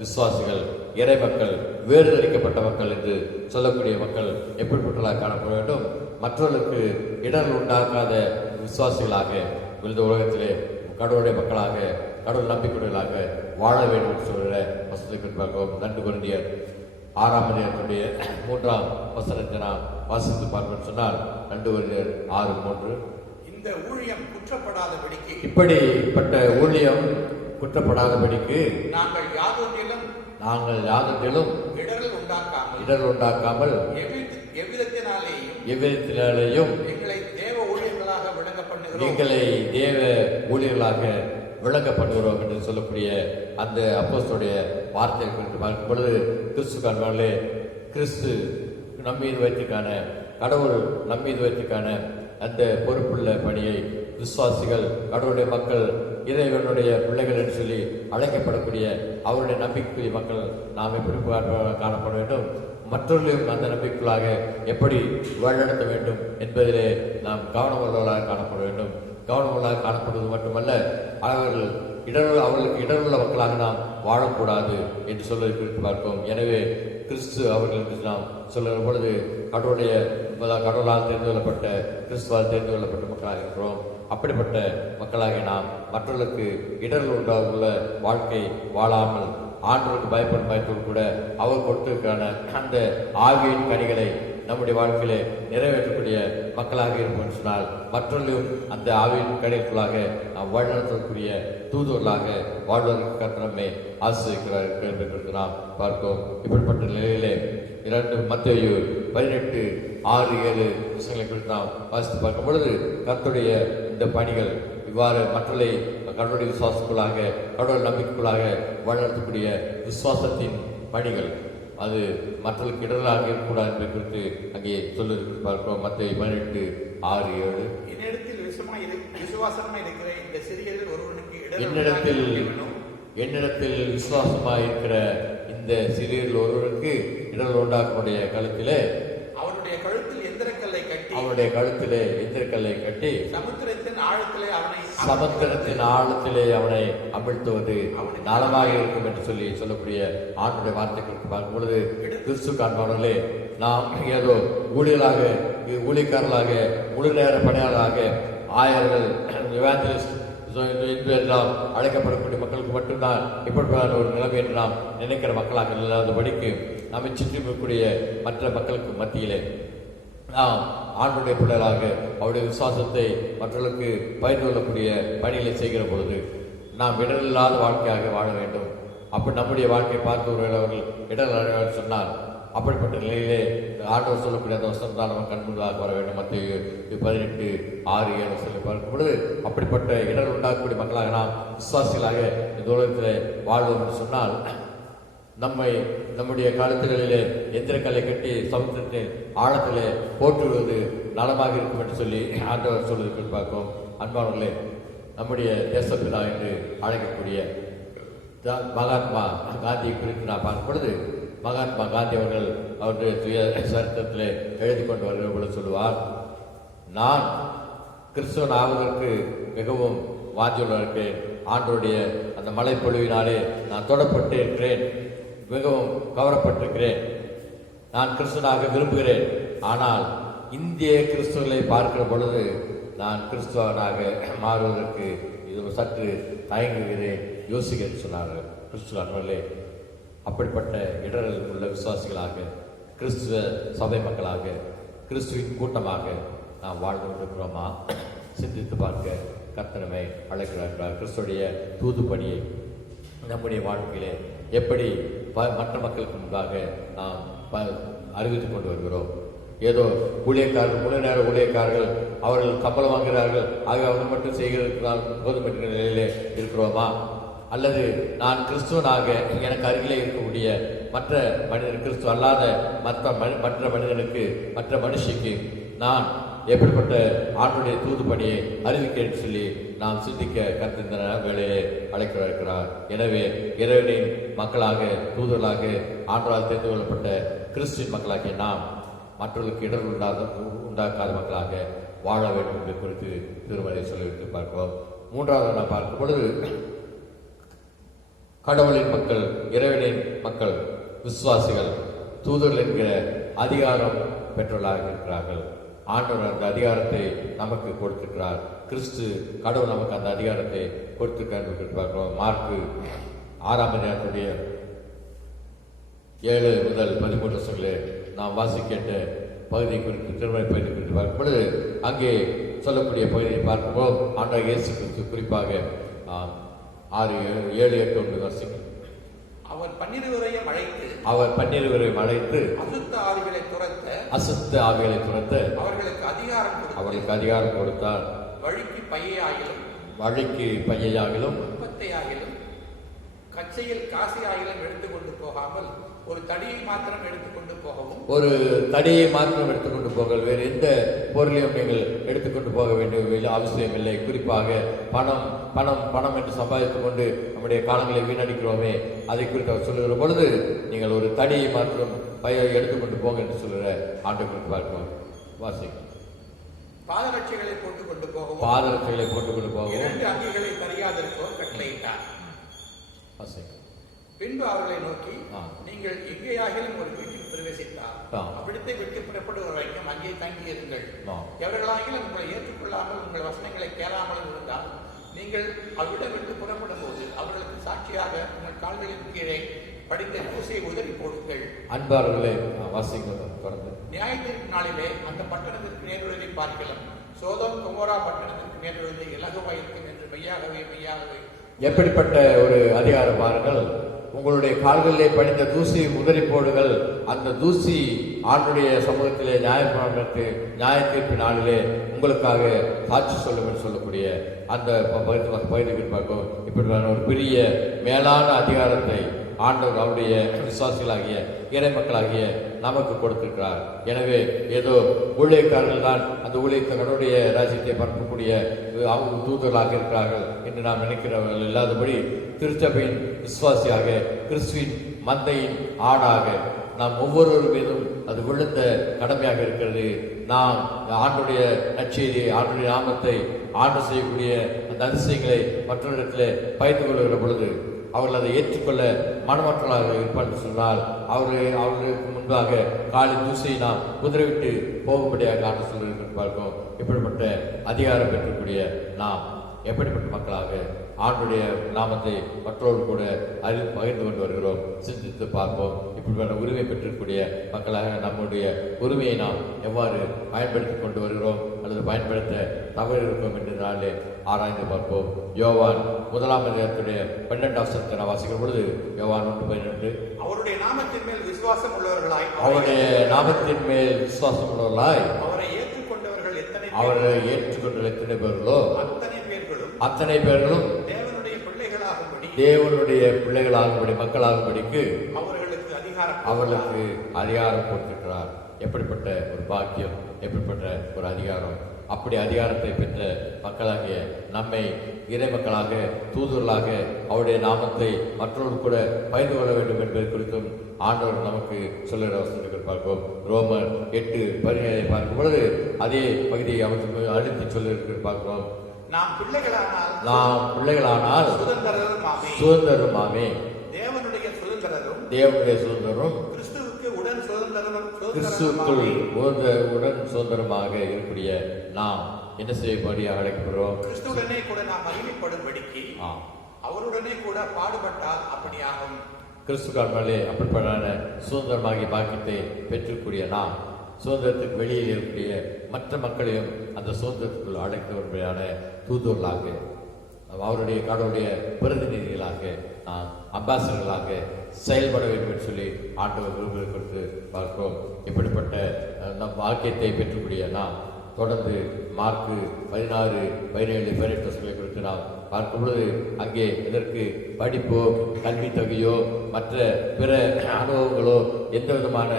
விசுவாசிகள், இறை மக்கள், வேறுதளிக்கப்பட்ட மக்கள் என்று சொல்லக்கூடிய மக்கள் எப்படிப்பட்டதாக காணப்பட வேண்டும்? மற்றவர்களுக்கு இடர்கள் உண்டாக்காத விசுவாசிகளாக இந்த உலகத்திலே கடவுளுடைய மக்களாக, கடவுள் நம்பிக்கையுடையவர்களாக வாழ வேண்டும் என்று சொல்கிற வசனத்தை பார்ப்போம். 2 கொரிந்தியர் 6:3 நாம் வாசித்து பார்ப்போம் சொன்னால், 2 கொரிந்தியர் 6:3, இந்த ஊழியம் குற்றப்படாதபடிக்கு, இப்படிப்பட்ட ஊழியம் குற்றப்படாதபடிக்கு நாங்கள் யாதொன்றிலும் இடர் உண்டாக்காமல் எவ்விதத்தினாலேயும் எங்களை தேவ ஊழியர்களாக விளங்க பண்ணுகிறோம் என்று சொல்லக்கூடிய அந்த அப்போஸ்தலருடைய வார்த்தையை குறித்து பார்க்கும் பொழுது, கிறிஸ்து காண்பார்களே, கிறிஸ்து நம்மீது வைத்திருக்கான, கடவுள் நம்மீது வைத்திருக்கான அந்த பொறுப்புள்ள பணியை விசுவாசிகள், கடவுளுடைய மக்கள், இறைவனுடைய பிள்ளைகள் என்று சொல்லி அழைக்கப்படக்கூடிய அவருடைய நம்பிக்கைக்குரிய மக்கள் நாம் எப்படி காணப்பட வேண்டும்? மற்றவர்களையும் அந்த நம்பிக்கைகளாக எப்படி வழிநடத்த வேண்டும் என்பதிலே நாம் கவனமுள்ளவர்களாக காணப்பட வேண்டும். கவனமுள்ளதாக காணப்படுவது மட்டுமல்ல, அவர்களுக்கு இடருள்ள மக்களாக நாம் வாழக்கூடாது என்று சொல்வதை குறித்து பார்ப்போம். எனவே கிறிஸ்து அவர்கள் என்று நாம் சொல்லுகிற பொழுது கடவுளால் தெரிந்து கொள்ளப்பட்ட, கிறிஸ்துவால் தெரிந்து கொள்ளப்பட்ட மக்களாக இருக்கிறோம். அப்படிப்பட்ட மக்களாக நாம் மற்றவர்களுக்கு இடர்கள் உண்டாகுள்ள வாழ்க்கை வாழாமல், ஆண்டவருக்கு பயத்தோடு கூட அவர் கொடுத்திருக்கான அந்த ஆவியின் கனிகளை நம்முடைய வாழ்க்கையிலே நிறைவேற்றக்கூடிய மக்களாக இருப்போம் சொன்னால், மற்றவர்களையும் அந்த ஆவியின் கனிகளுக்குள்ளாக நாம் வழிநடத்தக்கூடிய தூதுவர்களாக வாழ்வதற்கு கர்த்தர் நம்மை ஆசிரியக்கிறார் என்பதற்கு நாம் பார்க்கிறோம். இப்படிப்பட்ட நிலையிலே மத்தேயு 18:6-7 விஷயங்களை குறித்து நாம் வாசித்து பார்க்கும் பொழுது, கர்த்தருடைய இந்த பணிகள் இவ்வாறு மற்றவர்களை கடவுளுடைய விசுவாசத்துக்குள்ளாக, கடவுள் நம்பிக்கைக்குள்ளாக வழிநடத்தக்கூடிய விசுவாசத்தின் பணிகள், அது மற்றவர்களுக்கு இடர்களாக இருக்கக்கூடாது என்பதை குறித்து அங்கே சொல்லி பார்க்கிறோம். மத்தேயு 18:6-7, என்னிடத்தில் விசுவாசமாய் இருக்கிற இந்த சிறியரில் ஒருவனுக்கு என்னிடத்தில் விசுவாசமாய் இருக்கிற இந்த சிறியரில் ஒருவருக்கு இடர்கள் உண்டாக்கக்கூடிய கழுத்திலே அவருடைய கழுத்திலே எந்திரக்கல்லை கட்டி சமுத்திரத்தின் ஆழத்திலே அவனை அமிழ்த்துவது நலமாக இருக்கும் என்று சொல்லக்கூடிய ஆண்டுடைய வார்த்தை குறித்து பார்க்கும் பொழுது, கிறிஸ்து காண்பாளர்களே, நாம் ஏதோ ஊழியக்காரர்களாக, முழு நேர பணியாளராக, ஆயர்கள், எவாஞ்சலிஸ்ட் என்றெல்லாம் அழைக்கப்படக்கூடிய மக்களுக்கு மட்டும்தான் இப்படிப்பட்ட ஒரு நிலைமை என்று நாம் நினைக்கிற மக்களாக இல்லாதபடிக்கு, நம்மை சுற்றி இருக்கக்கூடிய மற்ற மக்களுக்கு மத்தியிலே நாம் ஆண்டுடைய பிள்ளைகளாக அவருடைய விசுவாசத்தை மற்றவர்களுக்கு பகிர்ந்து கொள்ளக்கூடிய பணிகளை செய்கிற பொழுது நாம் இடரில்லாத வாழ்க்கையாக வாழ வேண்டும். அப்படி நம்முடைய வாழ்க்கையை பார்த்து அவர்கள் இடர் சொன்னால், அப்படிப்பட்ட நிலையிலே ஆண்டவர் சொல்லக்கூடிய அந்த வசனம் தான் நம்ம கண்முன்பாக வர வேண்டும். மத்தேயு 18:6-7 சொல்லி பார்க்கும் பொழுது, அப்படிப்பட்ட இடர் உண்டாக்கக்கூடிய மக்களாக நாம் விசுவாசிகளாக இந்த உலகத்தில் வாழ்வோம் என்று சொன்னால், நம்முடைய கழுத்துகளிலே எந்திரக்கல்லை கட்டி சமுத்திரத்தின் ஆழத்திலே போற்றுவது நலமாக இருக்கும் என்று சொல்லி ஆண்டவர் சொல்வதற்கு பார்க்கும். அன்பானவர்களே, நம்முடைய தேசப்பிதா என்று அழைக்கக்கூடிய மகாத்மா காந்தியை குறித்து நான் பார்க்கும் பொழுது, மகாத்மா காந்தி அவர்கள் அவருடைய சரித்திரத்திலே எழுதி கொண்டு வருகிற பொழுது சொல்லுவார், நான் கிறிஸ்தவன் ஆவதற்கு மிகவும் வாஞ்சியுள்ள இருக்கிறேன். ஆண்டவருடைய அந்த மழைப்பொழிவினாலே நான் தொடப்பட்டு இருக்கிறேன், மிகவும் கவரப்பட்டிருக்கிறேன். நான் கிறிஸ்துவனாக விரும்புகிறேன். ஆனால் இந்திய கிறிஸ்துவர்களை பார்க்கிற பொழுது நான் கிறிஸ்துவனாக மாறுவதற்கு இது சற்று தயங்குகிறேன், யோசிக்கிறேன் சொன்னார்கள். கிறிஸ்துவர்களே, அப்படிப்பட்ட இடர்கள் உள்ள விசுவாசிகளாக, கிறிஸ்துவ சபை மக்களாக, கிறிஸ்துவின் கூட்டமாக நாம் வாழ்ந்து கொண்டிருக்கிறோமா? சிந்தித்து பார்க்க கர்த்தரை அழைக்கிறார். கிறிஸ்துடைய தூது பணியை நம்முடைய வாழ்க்கையிலே எப்படி மற்ற மக்களுக்கு முன்பாக நாம் அறிவித்துக் கொண்டு வருகிறோம்? ஏதோ ஊழியக்காரர்கள், முழு நேர ஊழியக்காரர்கள், அவர்கள் சம்பளம் வாங்குகிறார்கள், ஆக அவர்கள் மட்டும் செய்கிறதுனால் போதும் என்ற நிலையிலே இருக்கிறோமா? அல்லது நான் கிறிஸ்துவனாக எனக்கு அருகிலே இருக்கக்கூடிய மற்ற மனிதர், கிறிஸ்துவ அல்லாத மற்ற மனிதனுக்கு, மற்ற மனுஷிக்கு நான் எப்படிப்பட்ட ஆண்டுடைய தூது பணியை அறிவிக்கிறேன்னு சொல்லி நாம் சிந்திக்க கத்திருந்த வேலையை அழைக்கிறார். எனவே இறைவனின் மக்களாக, தூதர்களாக, ஆண்டவரால் தெரிந்து கொள்ளப்பட்ட கிறிஸ்துவின் மக்களாகிய நாம் மற்றவர்களுக்கு இடர் உண்டாக்காத மக்களாக வாழ வேண்டும் என்பது குறித்து திருமலை சொல்லிவிட்டு பார்க்கிறோம். மூன்றாவது நாம் பார்க்கும் பொழுது, கடவுளின் மக்கள், இறைவனின் மக்கள், விசுவாசிகள், தூதர்கள் என்கிற அதிகாரம் பெற்றவர்களாக இருக்கிறார்கள். ஆண்டவர் அந்த அதிகாரத்தை நமக்கு கொடுத்திருக்கிறார். கிறிஸ்து கடவுள் நமக்கு அந்த அதிகாரத்தை கொடுத்திருக்கார் என்று பார்க்கிறோம். மார்க்கு 6ஆம் அதிகாரத்துடைய 7 முதல் 13 வருஷங்களே நாம் வாசிக்கின்ற பகுதி குறித்து, திருமண பகுதி குறித்து பார்க்கும் பொழுது, அங்கே சொல்லக்கூடிய பகுதியை பார்க்கும்போது ஆண்டவர் இயேசு கிறிஸ்து குறிப்பாக 6, 7, 8, 9 வருஷங்கள் அவர் 12 அழைத்து அசுத்த ஆவிகளை துரத்த அவர்களுக்கு அதிகாரம் கொடுத்தார். வழிக்கு பையாகிலும் முப்பத்தையாகிலும் கச்சையில் காசி ஆகிலும் எடுத்துக்கொண்டு போகாமல் ஒரு தடியை மாத்திரம் எடுத்துக்கொண்டு போகல், வேறு எந்த பொருளையும் நீங்கள் எடுத்துக்கொண்டு போக வேண்டிய அவசியம் இல்லை. குறிப்பாக பணம் என்று சம்பாதித்துக் கொண்டு நம்முடைய காலங்களை வீணடிக்கிறோமே, அதை குறித்து அவர் சொல்லுகிற பொழுது நீங்கள் ஒரு தடியை மாத்திரம் எடுத்துக்கொண்டு போங்க என்று சொல்லுகிற ஆண்டை குறித்து பார்க்கிறோம். வாசிக்கும் பாதரட்சைகளை போட்டுக்கொண்டு போகவும் 2 அங்கிகளை தரியாதிருப்போர் கட்டளையிட்டார். பின்பு அவர்களை நோக்கி, நீங்கள் எங்கேயாகிலும் ஒரு வீட்டில் பிரவேசித்தால் அவ்விடத்தை விட்டு புறப்படுகிற வரைக்கும் அங்கே தங்கியிருங்கள். எவர்களாகிலும் உங்களை ஏற்றுக்கொள்ளாமல் உங்கள் வசனங்களை கேளாமலும் இருந்தால் நீங்கள் அவ்விடம் விட்டு புறப்படும் போது அவர்களுக்கு சாட்சியாக உங்கள் கால்களின் கீழே படித்த தூசியை உதறி போடுங்கள். அன்பார்களே, தொடர்ந்து நியாயத்திற்கு நாளிலே அந்த பட்டணத்திற்கு நேர்வதை பார்க்கலாம், சோதோம் கொமோரா பட்டணத்திற்கு நேர்வதை இலகுவாயிருக்கும் என்று மெய்யாகவே எப்படிப்பட்ட ஒரு அதிகாரம் பாருங்கள். உங்களுடைய கால்களிலே படித்த தூசி உதறி போடுங்கள். அந்த தூசி ஆண்டுடைய சமூகத்திலே நியாய தீர்ப்பு நாளிலே உங்களுக்காக சாட்சி சொல்லும் என்று சொல்லக்கூடிய அந்த பகுதிக்கு பார்க்கும். இப்படியான ஒரு பெரிய மேலான அதிகாரத்தை ஆண்டவர் அவருடைய விசுவாசிகளாகிய இறை மக்களாகிய நமக்கு கொடுத்திருக்கிறார். எனவே ஏதோ ஊழியக்காரர்கள் தான் அந்த ஊழியக்காரருடைய ராஜ்யத்தை பரப்பக்கூடிய தூதர்களாக இருக்கிறார்கள் என்று நாம் நினைக்கிறவர்கள் இல்லாதபடி, திருச்சபையின் விசுவாசியாக, கிறிஸ்துவின் மந்தையின் ஆடாக நாம் ஒவ்வொருவர் மீதும் அது விழுந்த கடமையாக இருக்கிறது. நாம் ஆண்டுடைய நற்செய்தி, ஆண்டுடைய நாமத்தை ஆண்டு செய்யக்கூடிய அந்த அதிசயங்களை மற்றவரிடத்திலே பகிர்ந்து கொள்கிற பொழுது அவர்கள் அதை ஏற்றுக்கொள்ள மனமற்றவர்களாக இருப்பார்கள் சொன்னால் அவர்களுக்கு முன்பாக காலின் தூசியை நாம் குதிரைவிட்டு போகும்படியாக ஆண்டு சொல்லியிருக்க பார்க்கும். இப்படிப்பட்ட அதிகாரம் பெற்றக்கூடிய நாம் எப்படிப்பட்ட மக்களாக ஆண்டுடைய நாமத்தை மற்றவர்கள் கூட பகிர்ந்து கொண்டு வருகிறோம், சிந்தித்து பார்ப்போம். இப்படிப்பட்ட உரிமை பெற்றிருக்கக்கூடிய மக்களாக நம்முடைய உரிமையை நாம் எவ்வாறு பயன்படுத்தி கொண்டு வருகிறோம் அல்லது பயன்படுத்த தவறு இருக்கும் என்று நாளிலே ஆராய்ந்து பார்ப்போம். யோவான் 1ஆம் அதிகாரத்துடைய 12ஆம் வசனத்தை வாசிக்கிற பொழுது, யோவான் 1:12, அவருடைய நாமத்தின் மேல் விசுவாசம் உள்ளவர்களாய் அவரை ஏற்றுக்கொண்டவர்கள் எத்தனை பேர்களோ அத்தனை பேர்களும் தேவனுடைய பிள்ளைகளாகும்படி மக்களாகும்படிக்கு அவர்களுக்கு அதிகாரம் கொடுத்திருக்கிறார். எப்படிப்பட்ட ஒரு பாக்கியம், எப்படிப்பட்ட ஒரு அதிகாரம்! அப்படி அதிகாரத்தை பெற்ற மக்களாகிய நம்மை இறை மக்களாக, தூதுவர்களாக அவருடைய நாமத்தை மற்றவர்கள் கூட பகிர்ந்து கொள்ள வேண்டும் என்பது குறித்தும் ஆண்டவர் நமக்கு சொல்லுகிற வசனங்கள் பார்ப்போம். ரோமர் 8:17 பார்க்கும் பொழுது அதே பகுதியை அவருக்கு அழுத்தி சொல்லியிருக்க பார்க்கிறோம். நாம் பிள்ளைகளானால் சுதந்திரமாமே, தேவனுடைய சுதந்திரம், கிறிஸ்துவுக்குள் உடன் சுதந்திரமாக இருக்கக்கூடிய நாம் என்ன செய்யப்படியாக அழைக்கப்படுறோம்? கிறிஸ்துவுடனே கூட நாம் மகிமைப்படும்படிக்கு அவருடனே கூட பாடுபட்டால் அப்படியாகும். கிறிஸ்துக்காரர்களே, அப்படிப்படான சுதந்திரமாகி பாக்கியத்தை பெற்றக்கூடிய நாம் சுதந்திரத்துக்கு வெளியில் இருக்கக்கூடிய மற்ற மக்களையும் அந்த சுதந்திரத்துக்குள் அழைத்து வரும்படியான தூதுவர்களாக, அவருடைய கடவுளுடைய பிரதிநிதிகளாக, அம்பாசிடர்களாக செயல்பட வேண்டும் என்று சொல்லி ஆண்டவர் விரும்புவதை குறித்து பார்க்கிறோம். இப்படிப்பட்ட நம் வாக்கியத்தை பெற்றக்கூடிய நாம் தொடர்ந்து மார்க்கு 16, 17, 18 குறித்து நாம் பார்க்கும் பொழுது அங்கே இதற்கு படிப்போ கல்வி தகுதியோ மற்ற பிற அனுபவங்களோ எந்த விதமான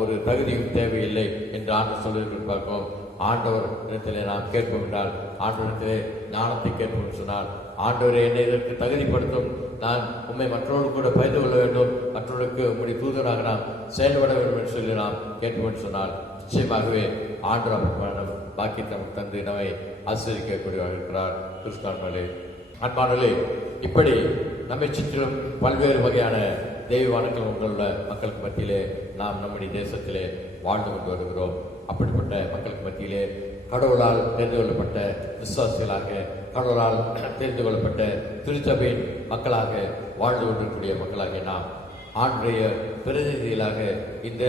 ஒரு தகுதியும் தேவையில்லை என்று ஆண்டவர் சொல்வதற்கு பார்க்கிறோம். ஆண்டவர் இடத்திலே நாம் கேட்போம் என்றால், ஆண்டவரிடத்திலே ஞானத்தை கேட்போம் சொன்னால், ஆண்டவரை என்னை இதற்கு தகுதிப்படுத்தும், நான் உண்மை மற்றவர்கள் கூட பகிர்ந்து கொள்ள வேண்டும், மற்றவர்களுக்கு உங்களுடைய தூதராக நாம் செயல்பட வேண்டும் என்று சொல்லி நாம் கேட்போம் சொன்னால், நிச்சயமாகவே ஆண்டவர் பாக்கியத்தை நமக்கு தந்து நம்மை ஆசிரியக்கூடியவர்கள் இருக்கிறார். கிறிஸ்தான்களே, அன்பானே, இப்படி நம்மை சுற்றிலும் பல்வேறு வகையான தெய்வானங்கள் உள்ள மக்களுக்கு மத்தியிலே நாம் நம்முடைய தேசத்திலே வாழ்ந்து கொண்டு வருகிறோம். அப்படிப்பட்ட மக்களுக்கு மத்தியிலே கடவுளால் தெரிந்து கொள்ளப்பட்ட விசுவாசிகளாக, கடவுளால் தெரிந்து கொள்ளப்பட்ட திருச்சபையின் மக்களாக வாழ்ந்து கொண்டிருக்கூடிய மக்களாக நாம் ஆண்டுடைய பிரதிநிதிகளாக இந்த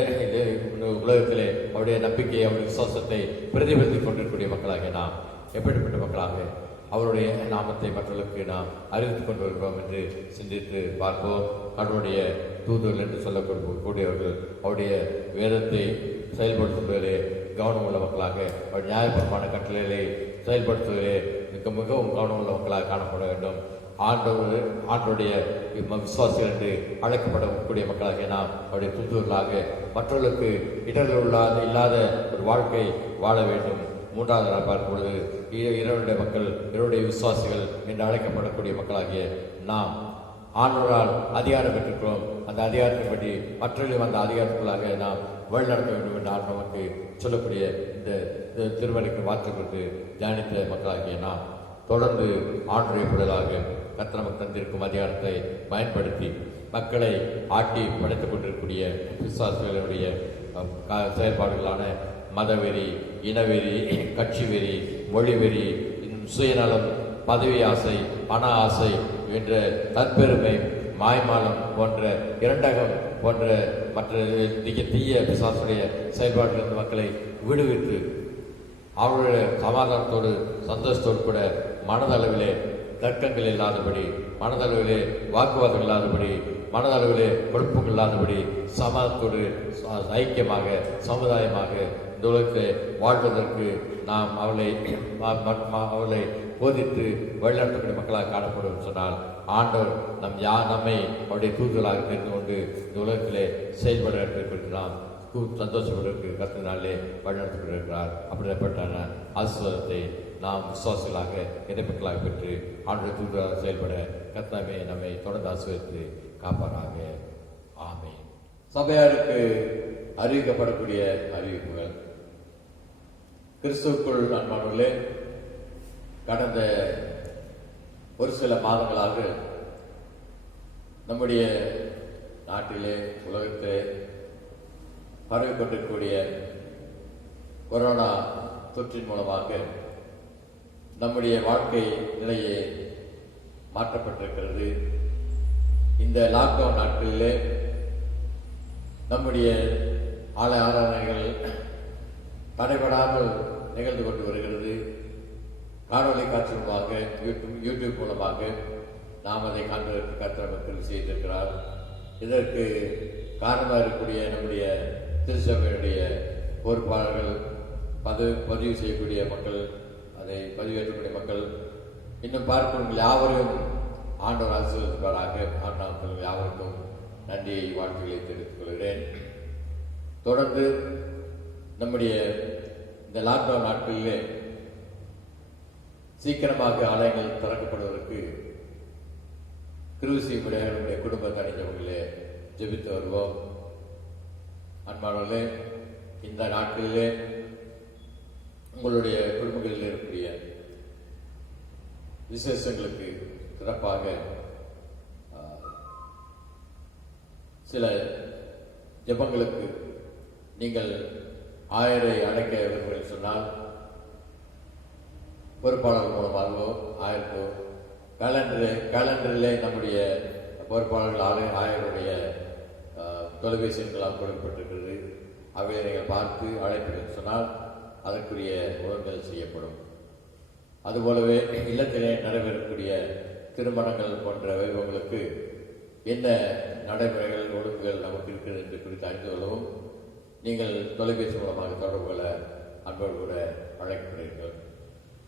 உலகத்திலே அவருடைய நம்பிக்கையை, அவருடைய விசுவாசத்தை பிரதிபலித்துக் கொண்டிருக்கக்கூடிய மக்களாக நாம் எப்படிப்பட்ட மக்களாக அவருடைய நாமத்தை மற்றவர்களுக்கு நாம் அறிவித்துக் கொண்டு வருகிறோம் என்று சிந்தித்து பார்ப்போம். கடவுளுடைய தூதுவர்கள் என்று சொல்லக்கூடியவர்கள் அவருடைய வேதத்தை செயல்படுத்துவதிலே கவனம் உள்ள மக்களாக, அவர் நியாயபரமான கட்டளைகளை செயல்படுத்துவதிலே மிகவும் கவனம் உள்ள மக்களாக காணப்பட வேண்டும். ஆண்டோடைய விசுவாசிகள் என்று அழைக்கப்படக்கூடிய மக்களாக நாம் அவருடைய தூதுவர்களாக மற்றவர்களுக்கு இடர்கள் இல்லாத ஒரு வாழ்க்கை வாழ வேண்டும். மூன்றாவது நாள் பார்க்கும் பொழுது இறைவனுடைய மக்கள், இறைவனுடைய விசுவாசிகள் என்று அழைக்கப்படக்கூடிய மக்களாகிய நாம் ஆண்டவரால் அதிகாரம் பெற்றிருக்கிறோம். அந்த அதிகாரத்தின்படி மற்றவர்களும் அந்த அதிகாரத்துக்குள்ளாக நாம் வழிநடத்த வேண்டும் என்று நமக்கு சொல்லக்கூடிய இந்த திருமலைக்கு மாற்றப்பட்டு தியானித்த மக்களாகிய நாம் தொடர்ந்து ஆண்டுடைய குடலாக கர்த்தர் நமக்கு தந்திருக்கும் அதிகாரத்தை பயன்படுத்தி மக்களை ஆட்டி படைத்துக் கொண்டிருக்கக்கூடிய விசுவாசிகளுடைய செயல்பாடுகளான மதவெறி, இனவெறி, கட்சி வெறி, மொழி வெறி, சுயநலம், பதவி ஆசை, பண ஆசை என்ற தற்பெருமை, மாய்மாலம் போன்ற இரண்டகம் போன்ற மற்ற தீய பிசாசுடைய செயல்பாட்டிலிருந்து மக்களை விடுவித்து அவருடைய சமாதானத்தோடு சந்தோஷத்தோடு கூட மனதளவிலே தர்க்கங்கள் இல்லாதபடி, மனதளவிலே வாக்குவாதம் இல்லாதபடி, மனதளவிலே குழப்பங்கள் இல்லாதபடி சமாதானத்தோடு ஐக்கியமாக சமுதாயமாக இந்த உலகத்தை வாழ்வதற்கு நாம் அவளை போதித்து வழிநடத்தக்கூடிய மக்களாக காணப்படும் சொன்னால், ஆண்டவர் நம்மை அவருடைய தூதுகளாக தெரிந்து கொண்டு இந்த உலகத்திலே செயல்பட குறித்து நாம் சந்தோஷப்படுவதற்கு கத்தினாலே வழிநடத்தப்பட்டிருக்கிறார். அப்படிப்பட்ட ஆசீர்வாதத்தை நாம் விசுவாசிகளாக இறைமக்களாக பெற்று ஆண்டவருடைய தூதராக செயல்பட கர்த்தாவே நம்மை தொடர்ந்து ஆசீர்வதித்து காப்பாராக. ஆமென். சபையாருக்கு அறிவிக்கப்படக்கூடிய அறிவிப்புகள். கிறிஸ்துவுக்குள் அன்பானவர்களே, கடந்த ஒரு சில மாதங்களாக நம்முடைய நாட்டிலே, உலகத்திலே பரவிக்கொண்டிருக்கக்கூடிய கொரோனா தொற்றின் மூலமாக நம்முடைய வாழ்க்கை நிலையே மாற்றப்பட்டிருக்கிறது. இந்த லாக்டவுன் நாட்களிலே நம்முடைய ஆலய ஆராதனைகள் தடைபடாமல் நிகழ்ந்து கொண்டு வருகிறது. காணொலி காட்சி மூலமாக, யூடியூப் மூலமாக நாம் அதை காண்பதற்கு கர்த்தர் மக்கள் செய்திருக்கிறார். இதற்கு காரணமாக இருக்கக்கூடிய நம்முடைய திருச்சபையுடைய பொறுப்பாளர்கள், பதிவு செய்யக்கூடிய மக்கள், அதை பதிவேற்றக்கூடிய மக்கள், இன்னும் பார்க்கும் யாவரையும் ஆண்டவர் ஆசீர்வதிப்பாராக. ஆண்டவர் யாவருக்கும் நன்றியை, வாழ்த்துக்களை தெரிவித்துக் கொள்கிறேன். தொடர்ந்து நம்முடைய இந்த லாக்டவுன் நாட்களிலே சீக்கிரமாக ஆலயங்கள் திறக்கப்படுவதற்கு கிருபை செய்யும்படியாக நம்முடைய குடும்ப தனித்தவர்களே ஜெபித்து வருவோம். அன்பானவர்களே, இந்த நாட்களிலே உங்களுடைய குடும்பங்களில் இருக்கக்கூடிய விசேஷங்களுக்கு சிறப்பாக சில ஜெபங்களுக்கு நீங்கள் 1000 அடைக்க விரும்புகிறேன் சொன்னால், பொறுப்பாளர்கள் மூலமாகவோ 1000 கேலண்டரிலே நம்முடைய பொறுப்பாளர்கள் 1000 தொலைபேசி எண்களால் கொடுக்கப்பட்டிருக்கிறது. அவை நீங்கள் பார்த்து அழைப்பீர்கள் சொன்னால் அதற்குரிய உதவிகள் செய்யப்படும். அதுபோலவே இல்லத்திலே நடைபெறக்கூடிய திருமணங்கள் போன்ற வைபவங்களுக்கு என்ன நடைமுறைகள், ஒழுங்குகள் நமக்கு இருக்கிறது என்று குறித்து அறிந்து கொள்ளவும் நீங்கள் தொலைபேசி மூலமாக தொடர்பு கொள்ள அன்போடு கூட அழைக்கப்படுகிறீர்கள்.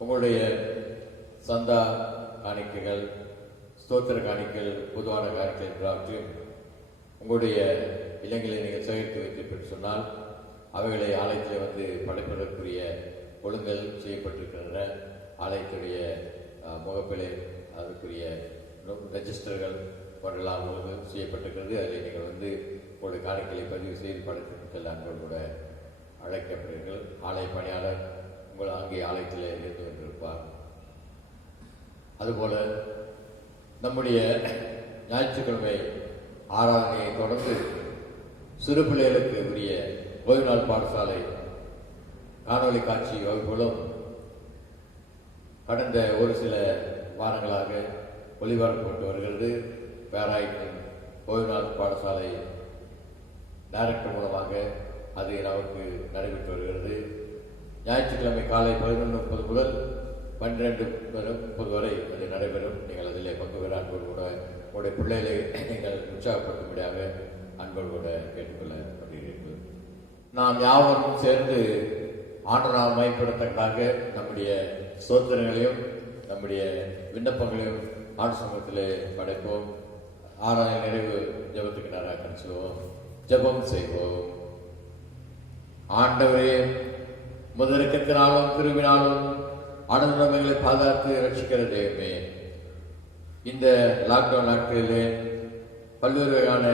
உங்களுடைய சந்தா காணிக்கைகள், ஸ்தோத்திர காணிக்கைகள், பொதுவான காணிக்கைகள் எல்லாவற்றையும் உங்களுடைய இல்லங்களை நீங்கள் சேகரித்து வைத்திருப்பீர்கள் சொன்னால் அவைகளை ஆலயத்தில் வந்து படைப்பதற்குரிய ஒழுங்கல் செய்யப்பட்டிருக்கின்றன. ஆலயத்துடைய முகப்பிலே அதற்குரிய ரெஜிஸ்டர்கள் போன்றெல்லாம் ஒழுங்கு செய்யப்பட்டிருக்கிறது. அதில் நீங்கள் வந்து உங்களுடைய காணிக்கைகளை பதிவு செய்து படைத்து செல்ல அன்போடு கூட அழைக்கப்படுகிறீர்கள். ஆலய பணியாளர் உங்கள் அங்கே ஆலயத்தில் இருந்து கொண்டிருப்பார். அதுபோல நம்முடைய ஞாயிற்றுக்கிழமை ஆராதனையை தொடர்ந்து சிறு பிள்ளைகளுக்கு உரிய ஓய்வு நாள் பாடசாலை காணொலி காட்சி வகுப்புகளும் கடந்த ஒரு சில வாரங்களாக ஒளிபரப்பப்பட்டு வருகிறது. பேராயத்தின் ஓய்வு நாள் பாடசாலை டைரக்டர் மூலமாக அது நமக்கு நடைபெற்று வருகிறது. ஞாயிற்றுக்கிழமை காலை 11:30 முதல் 12:30 வரை அது நடைபெறும். நீங்கள் அதில் பங்கு பெற அன்போடு கூட உங்களுடைய பிள்ளைகளை நீங்கள் உற்சாகப்படுத்தும்படியாக அன்போடு கூட கேட்டுக்கொள்ளப்படுகிறீர்கள். நாம் யாவரும் சேர்ந்து ஆண்டவரால் மயப்படுத்தக்காக நம்முடைய ஸ்தோத்திரங்களையும் நம்முடைய விண்ணப்பங்களையும் ஆண்டு சமூகத்திலே படைப்போம். ஆராதனை நிறைவு ஜெபத்துக்கு நேராக கணிச்சுவோம். ஜெபம் செய்வோம். ஆண்டவரே, முதற்கத்தினாலும் திரும்பினாலும் அனுமதிகளை பாதுகாத்து ரட்சிக்கிற தெய்வமே, இந்த லாக்டவுன் நாட்களிலே பல்வேறு வகையான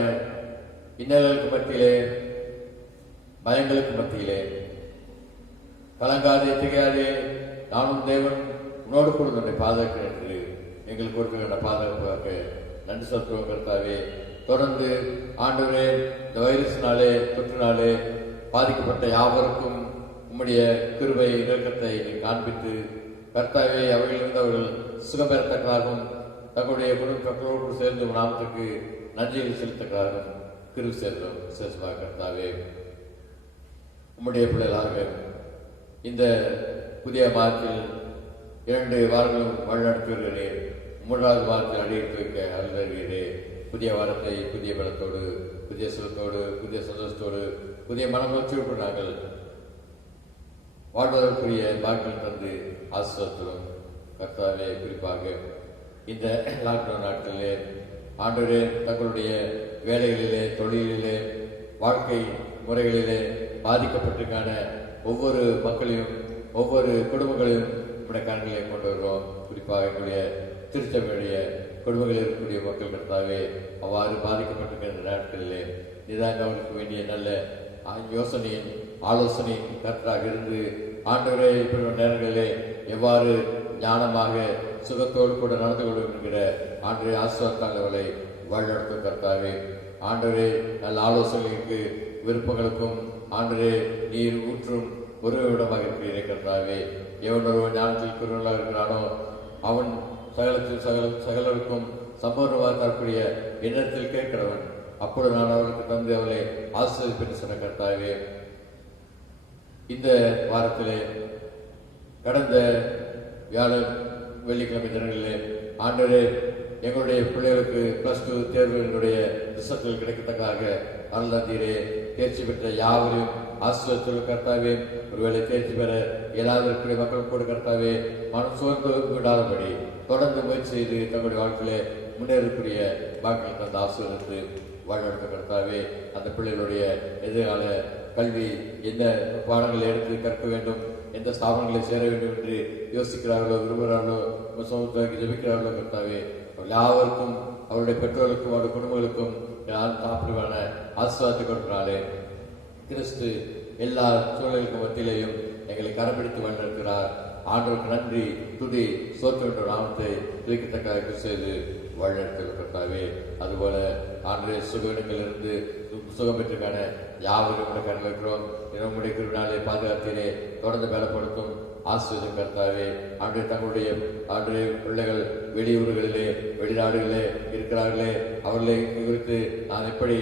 இன்னல்களுக்கு மத்தியிலே, பயங்களுக்கு மத்தியிலே கலங்காதே திகையாதே, நானும் தேவன் உன்னோடு கூட உன்னை பாதுகாக்கிறேன் என்று எங்களுக்கு கொடுக்கிற பாதுகாப்புக்காக நன்றி செலுத்துவோம். கர்த்தாவே, தொடர்ந்து ஆண்டவரே, இந்த வைரஸினாலே தொற்றினாலே பாதிக்கப்பட்ட யாவருக்கும் உம்முடைய கிருபை இரக்கத்தை காண்பித்து கர்த்தாவே அவர்களிலிருந்து அவர்கள் சுகம் பெறத்தக்கதாகவும் தங்களுடைய குடும்பத்தோடு சேர்ந்து நாமத்துக்கு நன்றியை செலுத்தக்காகவும் கிருபை சேர்ந்தோம். விசேஷமாக கர்த்தாவே, உம்முடைய பிள்ளைகளாக இந்த புதிய மாதத்தில் 2 வாரங்களும் வழிநடத்தி வருகிறேன். 3வது வாரத்தில் அடியெடுத்து வைக்க அருள்கிறே. புதிய வாரத்தை புதிய பலத்தோடு, புதிய சுகத்தோடு, புதிய சந்தோஷத்தோடு, புதிய மனமலர்ச்சியோடு நாங்கள் வாழ்வதற்குரிய பாக்கியம் தந்து ஆசீர்வதித்தோம். கர்த்தாவே, குறிப்பாக இந்த லாக்டவுன் நாட்களிலே ஆண்டவரே தங்களுடைய வேலைகளிலே, தொழிலிலே, வாழ்க்கை முறைகளிலே பாதிக்கப்பட்டிருக்கான ஒவ்வொரு மக்களையும், ஒவ்வொரு குடும்பங்களையும் நம்முடைய கண்களிலே கொண்டு வருவோம். குறிப்பாக எங்களுடைய திருச்சபையுடைய குடும்பங்களில் இருக்கக்கூடிய மக்கள் கர்த்தாவே, அவ்வாறு பாதிக்கப்பட்டிருக்கின்ற நாட்களிலே நிதாங்க அவர்களுக்கு வேண்டிய நல்ல யோசனையின் ஆலோசனையின் கர்த்தராக இருந்து ஆண்டவரே இப்படி நேரங்களிலே எவ்வாறு ஞானமாக சுகத்தோடு கூட நடந்து கொள்ளும் என்கிற ஆண்டவரே ஆசீர்வாதங்களை வழிநடத்தும் கர்த்தாவே. ஆண்டவரே, நல்ல ஆலோசனைக்கு விருப்பங்களுக்கும் ஆண்டவரே நீர் ஊற்றும் ஒரு இடமாக இருக்கிறீரே கர்த்தாவே. எவன் ஒருவன் ஞானத்தில் குருவனாக இருக்கிறானோ அவன் சகலருக்கும் சம்பூர்ணமாக தரக்கூடிய எண்ணத்தில் கேட்கிறவன். அப்பொழுது நான் அவருக்கு தந்து அவளை ஆசீர்வதிப்பேன் சொன்ன கர்த்தாவே. இந்த வாரத்திலே கடந்த வெள்ளிக்கிழமை தினங்களிலே ஆண்டவரே எங்களுடைய பிள்ளைகளுக்கு +2 தேர்வுகளுடைய ரிசல்ட்கள் கிடைக்கத்தக்காக அருள் தந்தீரே. தேர்ச்சி பெற்ற யாவரையும் ஆசீர்வதித்துள்ள கர்த்தாவே. ஒருவேளை தேர்ச்சி பெற இயலாத இருக்கக்கூடிய மக்கள் கூட கர்த்தாவே மனம் சோர்ந்து விடாதபடி தொடர்ந்து முயற்சி செய்து தங்களுடைய வாழ்க்கையிலே முன்னேறக்கூடிய பாக்கியம் தந்து ஆசீர்வதித்து வாழ்நடத்த கர்த்தாவே. அந்த பிள்ளைகளுடைய எதிர்கால கல்வி எந்த பாடங்களை எடுத்து கற்க வேண்டும், எந்த ஸ்தாபனங்களை சேர வேண்டும் என்று யோசிக்கிறார்களோ, விரும்புகிறார்களோ, சமூகத்துக்கு ஜெபிக்கிறார்களோ கர்த்தாவே, யாவருக்கும் அவருடைய பெற்றோருக்கும் அவருடைய குடும்பங்களுக்கும் சாப்பிடுவான ஆசீர்வாதத்தை கொடுக்கிறாளே. கிறிஸ்து எல்லா சூழலுக்கும் மத்தியிலேயும் எங்களை கரம்பிடித்து வந்திருக்கிறார். ஆண்டவருக்கு நன்றி, துதி, சோத்திர நாமத்தை துதிக்கத்தக்க செய்து வழிநடத்திருக்கிறாவே. அதுபோல ஆண்டவரே சுகங்களிலிருந்து சுகம் பெற்றுக்கான யாவரும் கண்ணில் இருக்கிறோம். நம்முடைய கிருநாளை பாதுகாத்திலே தொடர்ந்து பலப்படுத்தும் ஆசீர்வாதம் கர்த்தாவே. ஆண்டு தங்களுடைய ஆண்டு பிள்ளைகள் வெளியூர்களிலே வெளிநாடுகளிலே இருக்கிறார்களே, அவர்களை குறித்து நான் எப்படி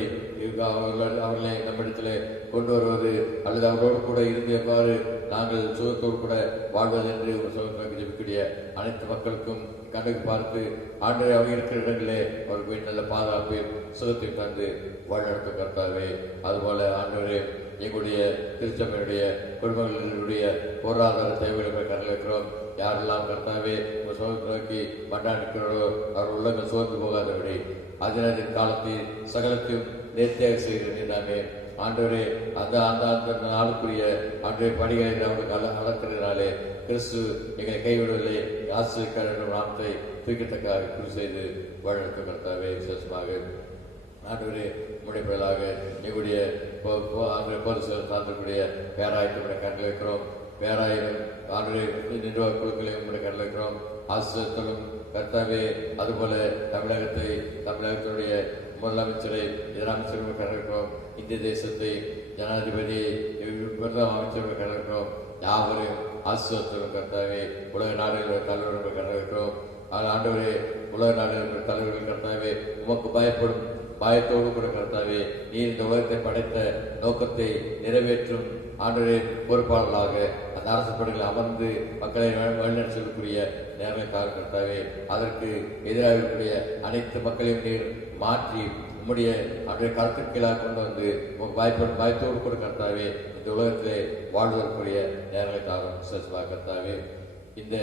அவர்களை நம்மிடத்திலே கொண்டு வருவது அல்லது அவரோடு கூட இருந்து எவ்வாறு நாங்கள் சுகத்தோடு கூட வாழ்வதென்று ஒரு சுகத்தோடு ஜெபிக்கக்கூடிய அனைத்து மக்களுக்கும் கணக்கு பார்த்து ஆண்டவரே அவங்க இருக்கிற இடங்களே அவருக்கு நல்ல பாதுகாப்பு சுகத்தை தந்து வழிநடத்த கர்த்தாவே. அதுபோல ஆண்டவரே எங்களுடைய திருச்சபையுடைய குடும்பங்களுடைய பொருளாதார தேவைகளை கருத்தில் வைக்கிறோம். யாரெல்லாம் கர்த்தாவே உங்கள் சுகத்தை நோக்கி மண்டாடிக்கிறோ அவர் உள்ளங்கள் சோர்ந்து போகாதபடி அதனதின் காலத்தில் சகலத்தையும் நேர்த்தியாக செய்கிறேன். நாமே ஆண்டவரே அந்த அந்த அந்த நாளுக்குரிய ஆண்டவரை படிகளை அவங்களுக்கு அளக்கிறதுனாலே கிறிஸ்து எங்களை கைவிடவில்லை. ஆசிரியர் நாமத்தை தூக்கத்தக்காக குரு செய்து வழிநடத்த கர்த்தாவே. விசேஷமாக ஆண்டவரே உடைய பிறலாக எங்களுடைய சார்ந்தக்கூடிய பேராயத்தை கண்டு வைக்கிறோம். பேராயிரம் ஆண்டுடைய நிர்வாக குழுக்களை உங்களுடைய கண்டு வைக்கிறோம். ஆசிரியர்களும் கர்த்தாவே அதுபோல தமிழகத்தினுடைய முதலமைச்சரை முதலமைச்சர்கள் கண்டு வைக்கிறோம். இந்திய தேசத்தை ஜனாதிபதி அமைச்சர்கள் கண்டு வைக்கிறோம். யாவரையும் ஆசிரியர்களும் கர்த்தாவே உலக நாடுகளுடைய தலைவர்கள் கண்டு வைக்கிறோம். ஆண்டவரே உலக நாடுகளுடைய தலைவர்கள் கர்த்தாவே உமக்கு பயப்படும் பயத்தோடு கூட கர்த்தாவே நீர் இந்த உலகத்தை படைத்த நோக்கத்தை நிறைவேற்றும் ஆண்டவரே பொறுப்பாளர்களாக அந்த அரசு படைகளை அமர்ந்து மக்களை வழிநடத்தி செல்லக்கூடிய நேரங்களுக்காக கர்த்தாவே அதற்கு எதிராக இருக்கக்கூடிய அனைத்து மக்களையும் நீர் மாற்றி உம்முடைய அன்றைய கருத்துக்களாக கொண்டு வந்து உங்களுக்கு பயத்தோடு கூட கர்த்தாவே இந்த உலகத்திலே வாழ்வதற்குரிய நேரங்களுக்காக விசேஷமாக கர்த்தாவே இந்த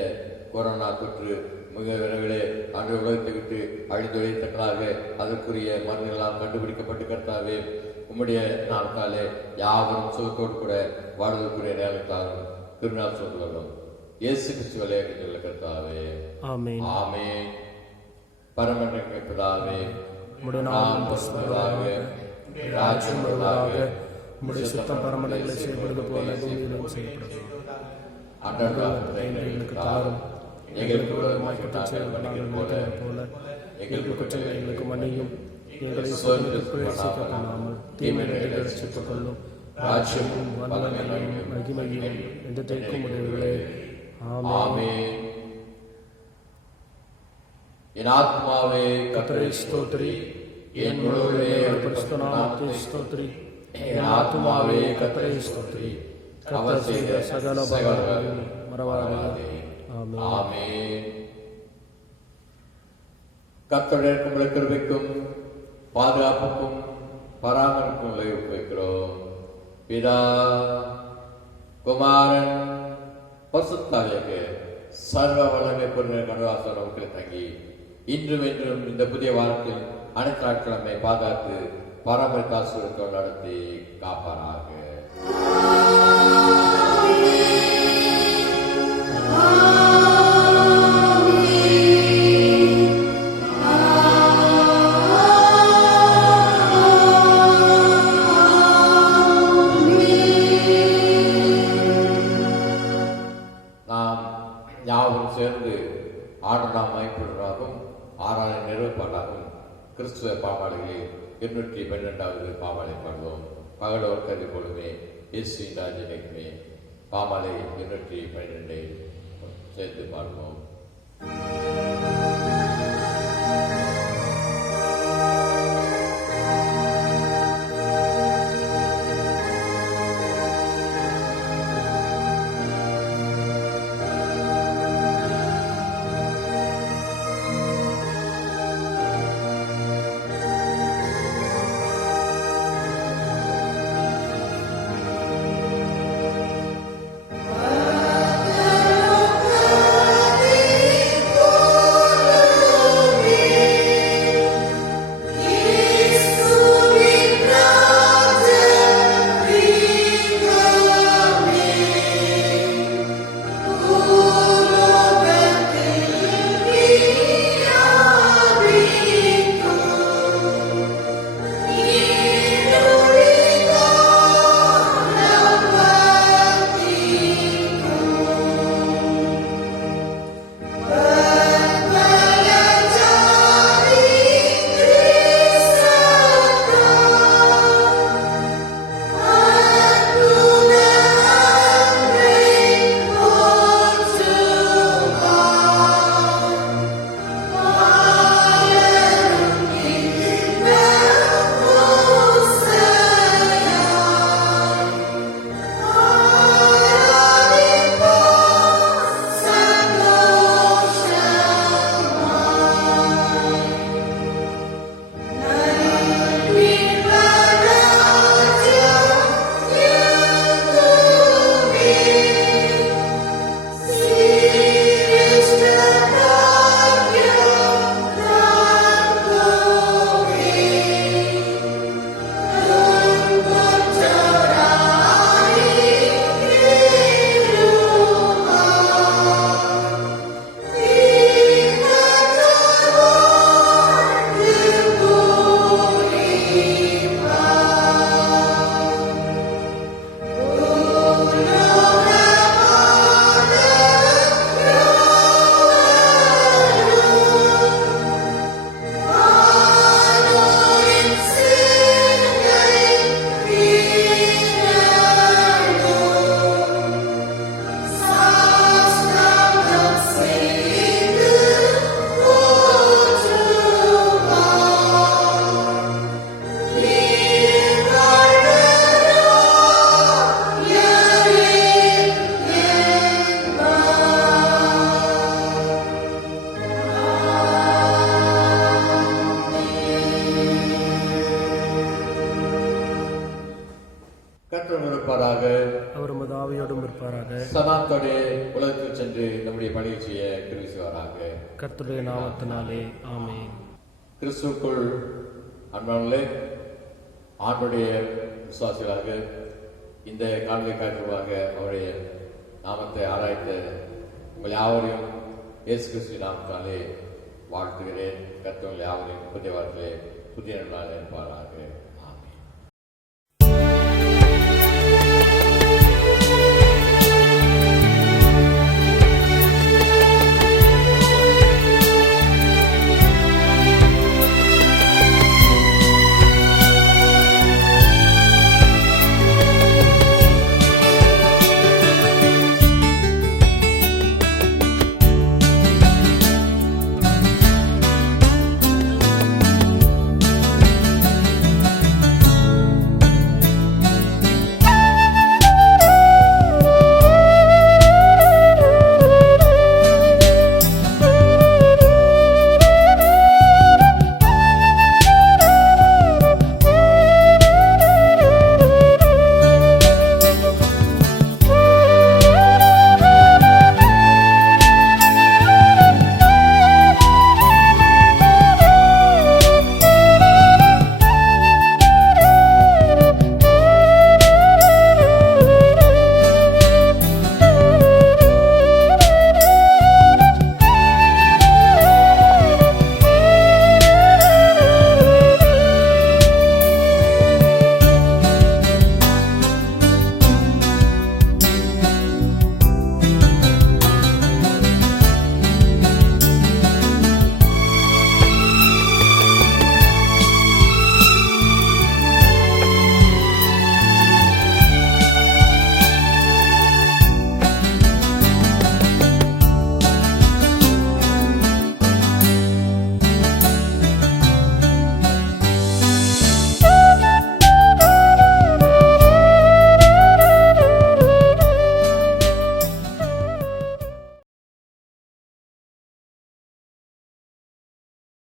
கொரோனா தொற்று மிக விரைவிலே அன்றைய உலகத்தை விட்டு அழிந்தொழித்தக்களாக அதற்குரிய மருந்துகளால் கண்டுபிடிக்கப்பட்டு கர்த்தாவே உம்முடைய நாட்காலே யாவரும் சுகத்தோடு கூட வாழ்வதற்குரிய நேரங்களுக்காக திருநாள் சொல்ல வரும். இயேசு கிறிஸ்து விளையாட்டு கர்த்தாவே. ஆமென். ஆமென். பரமண்டல பிதாவே உம்முடைய நாமம் பரிசுத்தமாக ராஜ்யம் வருவதாக. உம்முடைய சுத்தம் பரமண்டலங்களை செய்யப்படுவது போல பூமியிலும் செய்யப்படுவது. எங்களுக்கு தாரும் எங்களுக்கு விரோதமாய் குற்றம் செய்வதாக போல எங்களுக்கு குற்றங்களை எங்களுக்கு மன்னியும். எங்களை சோதனையில் தீமையை ரட்சித்துக் கொள்ளும். ராஜ்யமும் வல்லமையும் மகிமையும் என்றைக்கும் உடையவர்களே. ஆமென். என் ஆத்மாவே கர்த்தரை ஸ்தோத்திரி, என் முழுவதுமே பரிசுத்த நாமத்தை ஸ்தோத்திரி. என் ஆத்மாவே கர்த்தரை ஸ்தோத்திரி, கர்த்தர் செய்த சகல உபகாரங்களையும் மறவாதே. ஆமென். கர்த்தருடைய உங்களுடைய கிருபைக்கும் பாதுகாப்புக்கும் பராமரிப்பும் வைக்கிறோம். பிதா குமாரன் பரிசுத்தாவியாக சர்வ வல்லமை பொருள் நடுவாசம் நமக்கு தங்கி இன்றும் என்றும் இந்த புதிய வாரத்தில் அனைத்து நாட்கள் நம்மை பாதுகாத்து பராமரித்து ஆசீர்வாதத்தோடு நடத்தி காப்பாராக. சேர்ந்து ஆடலாம் மயப்படுவதாகவும் ஆறாவது நிறைவுப்பாடாகவும் கிறிஸ்துவ பாவாளிகளில் 212வது பாவாளை பாடுவோம். பகலோர் கருதி போலுமே இயேசு ராஜனக்குமே பாமாலை 212 சேர்ந்து பாடுவோம். Amen. செய்வாராக. சமாத்தோடு உலகத்தில் சென்று நம்முடைய பணியை செய்ய கிருபை செய்வாராக. கர்த்தருடைய நாமத்தினாலே ஆமென். கிறிஸ்துவுக்குள் அன்பானே, ஆண்டுடைய விசுவாசிகளாக இந்த காண்பை காரணமாக அவருடைய நாமத்தை ஆராய்த்த உங்கள் யாவரையும் இயேசு கிறிஸ்துவின் நாமத்தாலே வாழ்த்துகிறேன். கர்த்தர் யாவரையும் புதிய வாரத்திலே புதிய நாள் இருப்பாராக.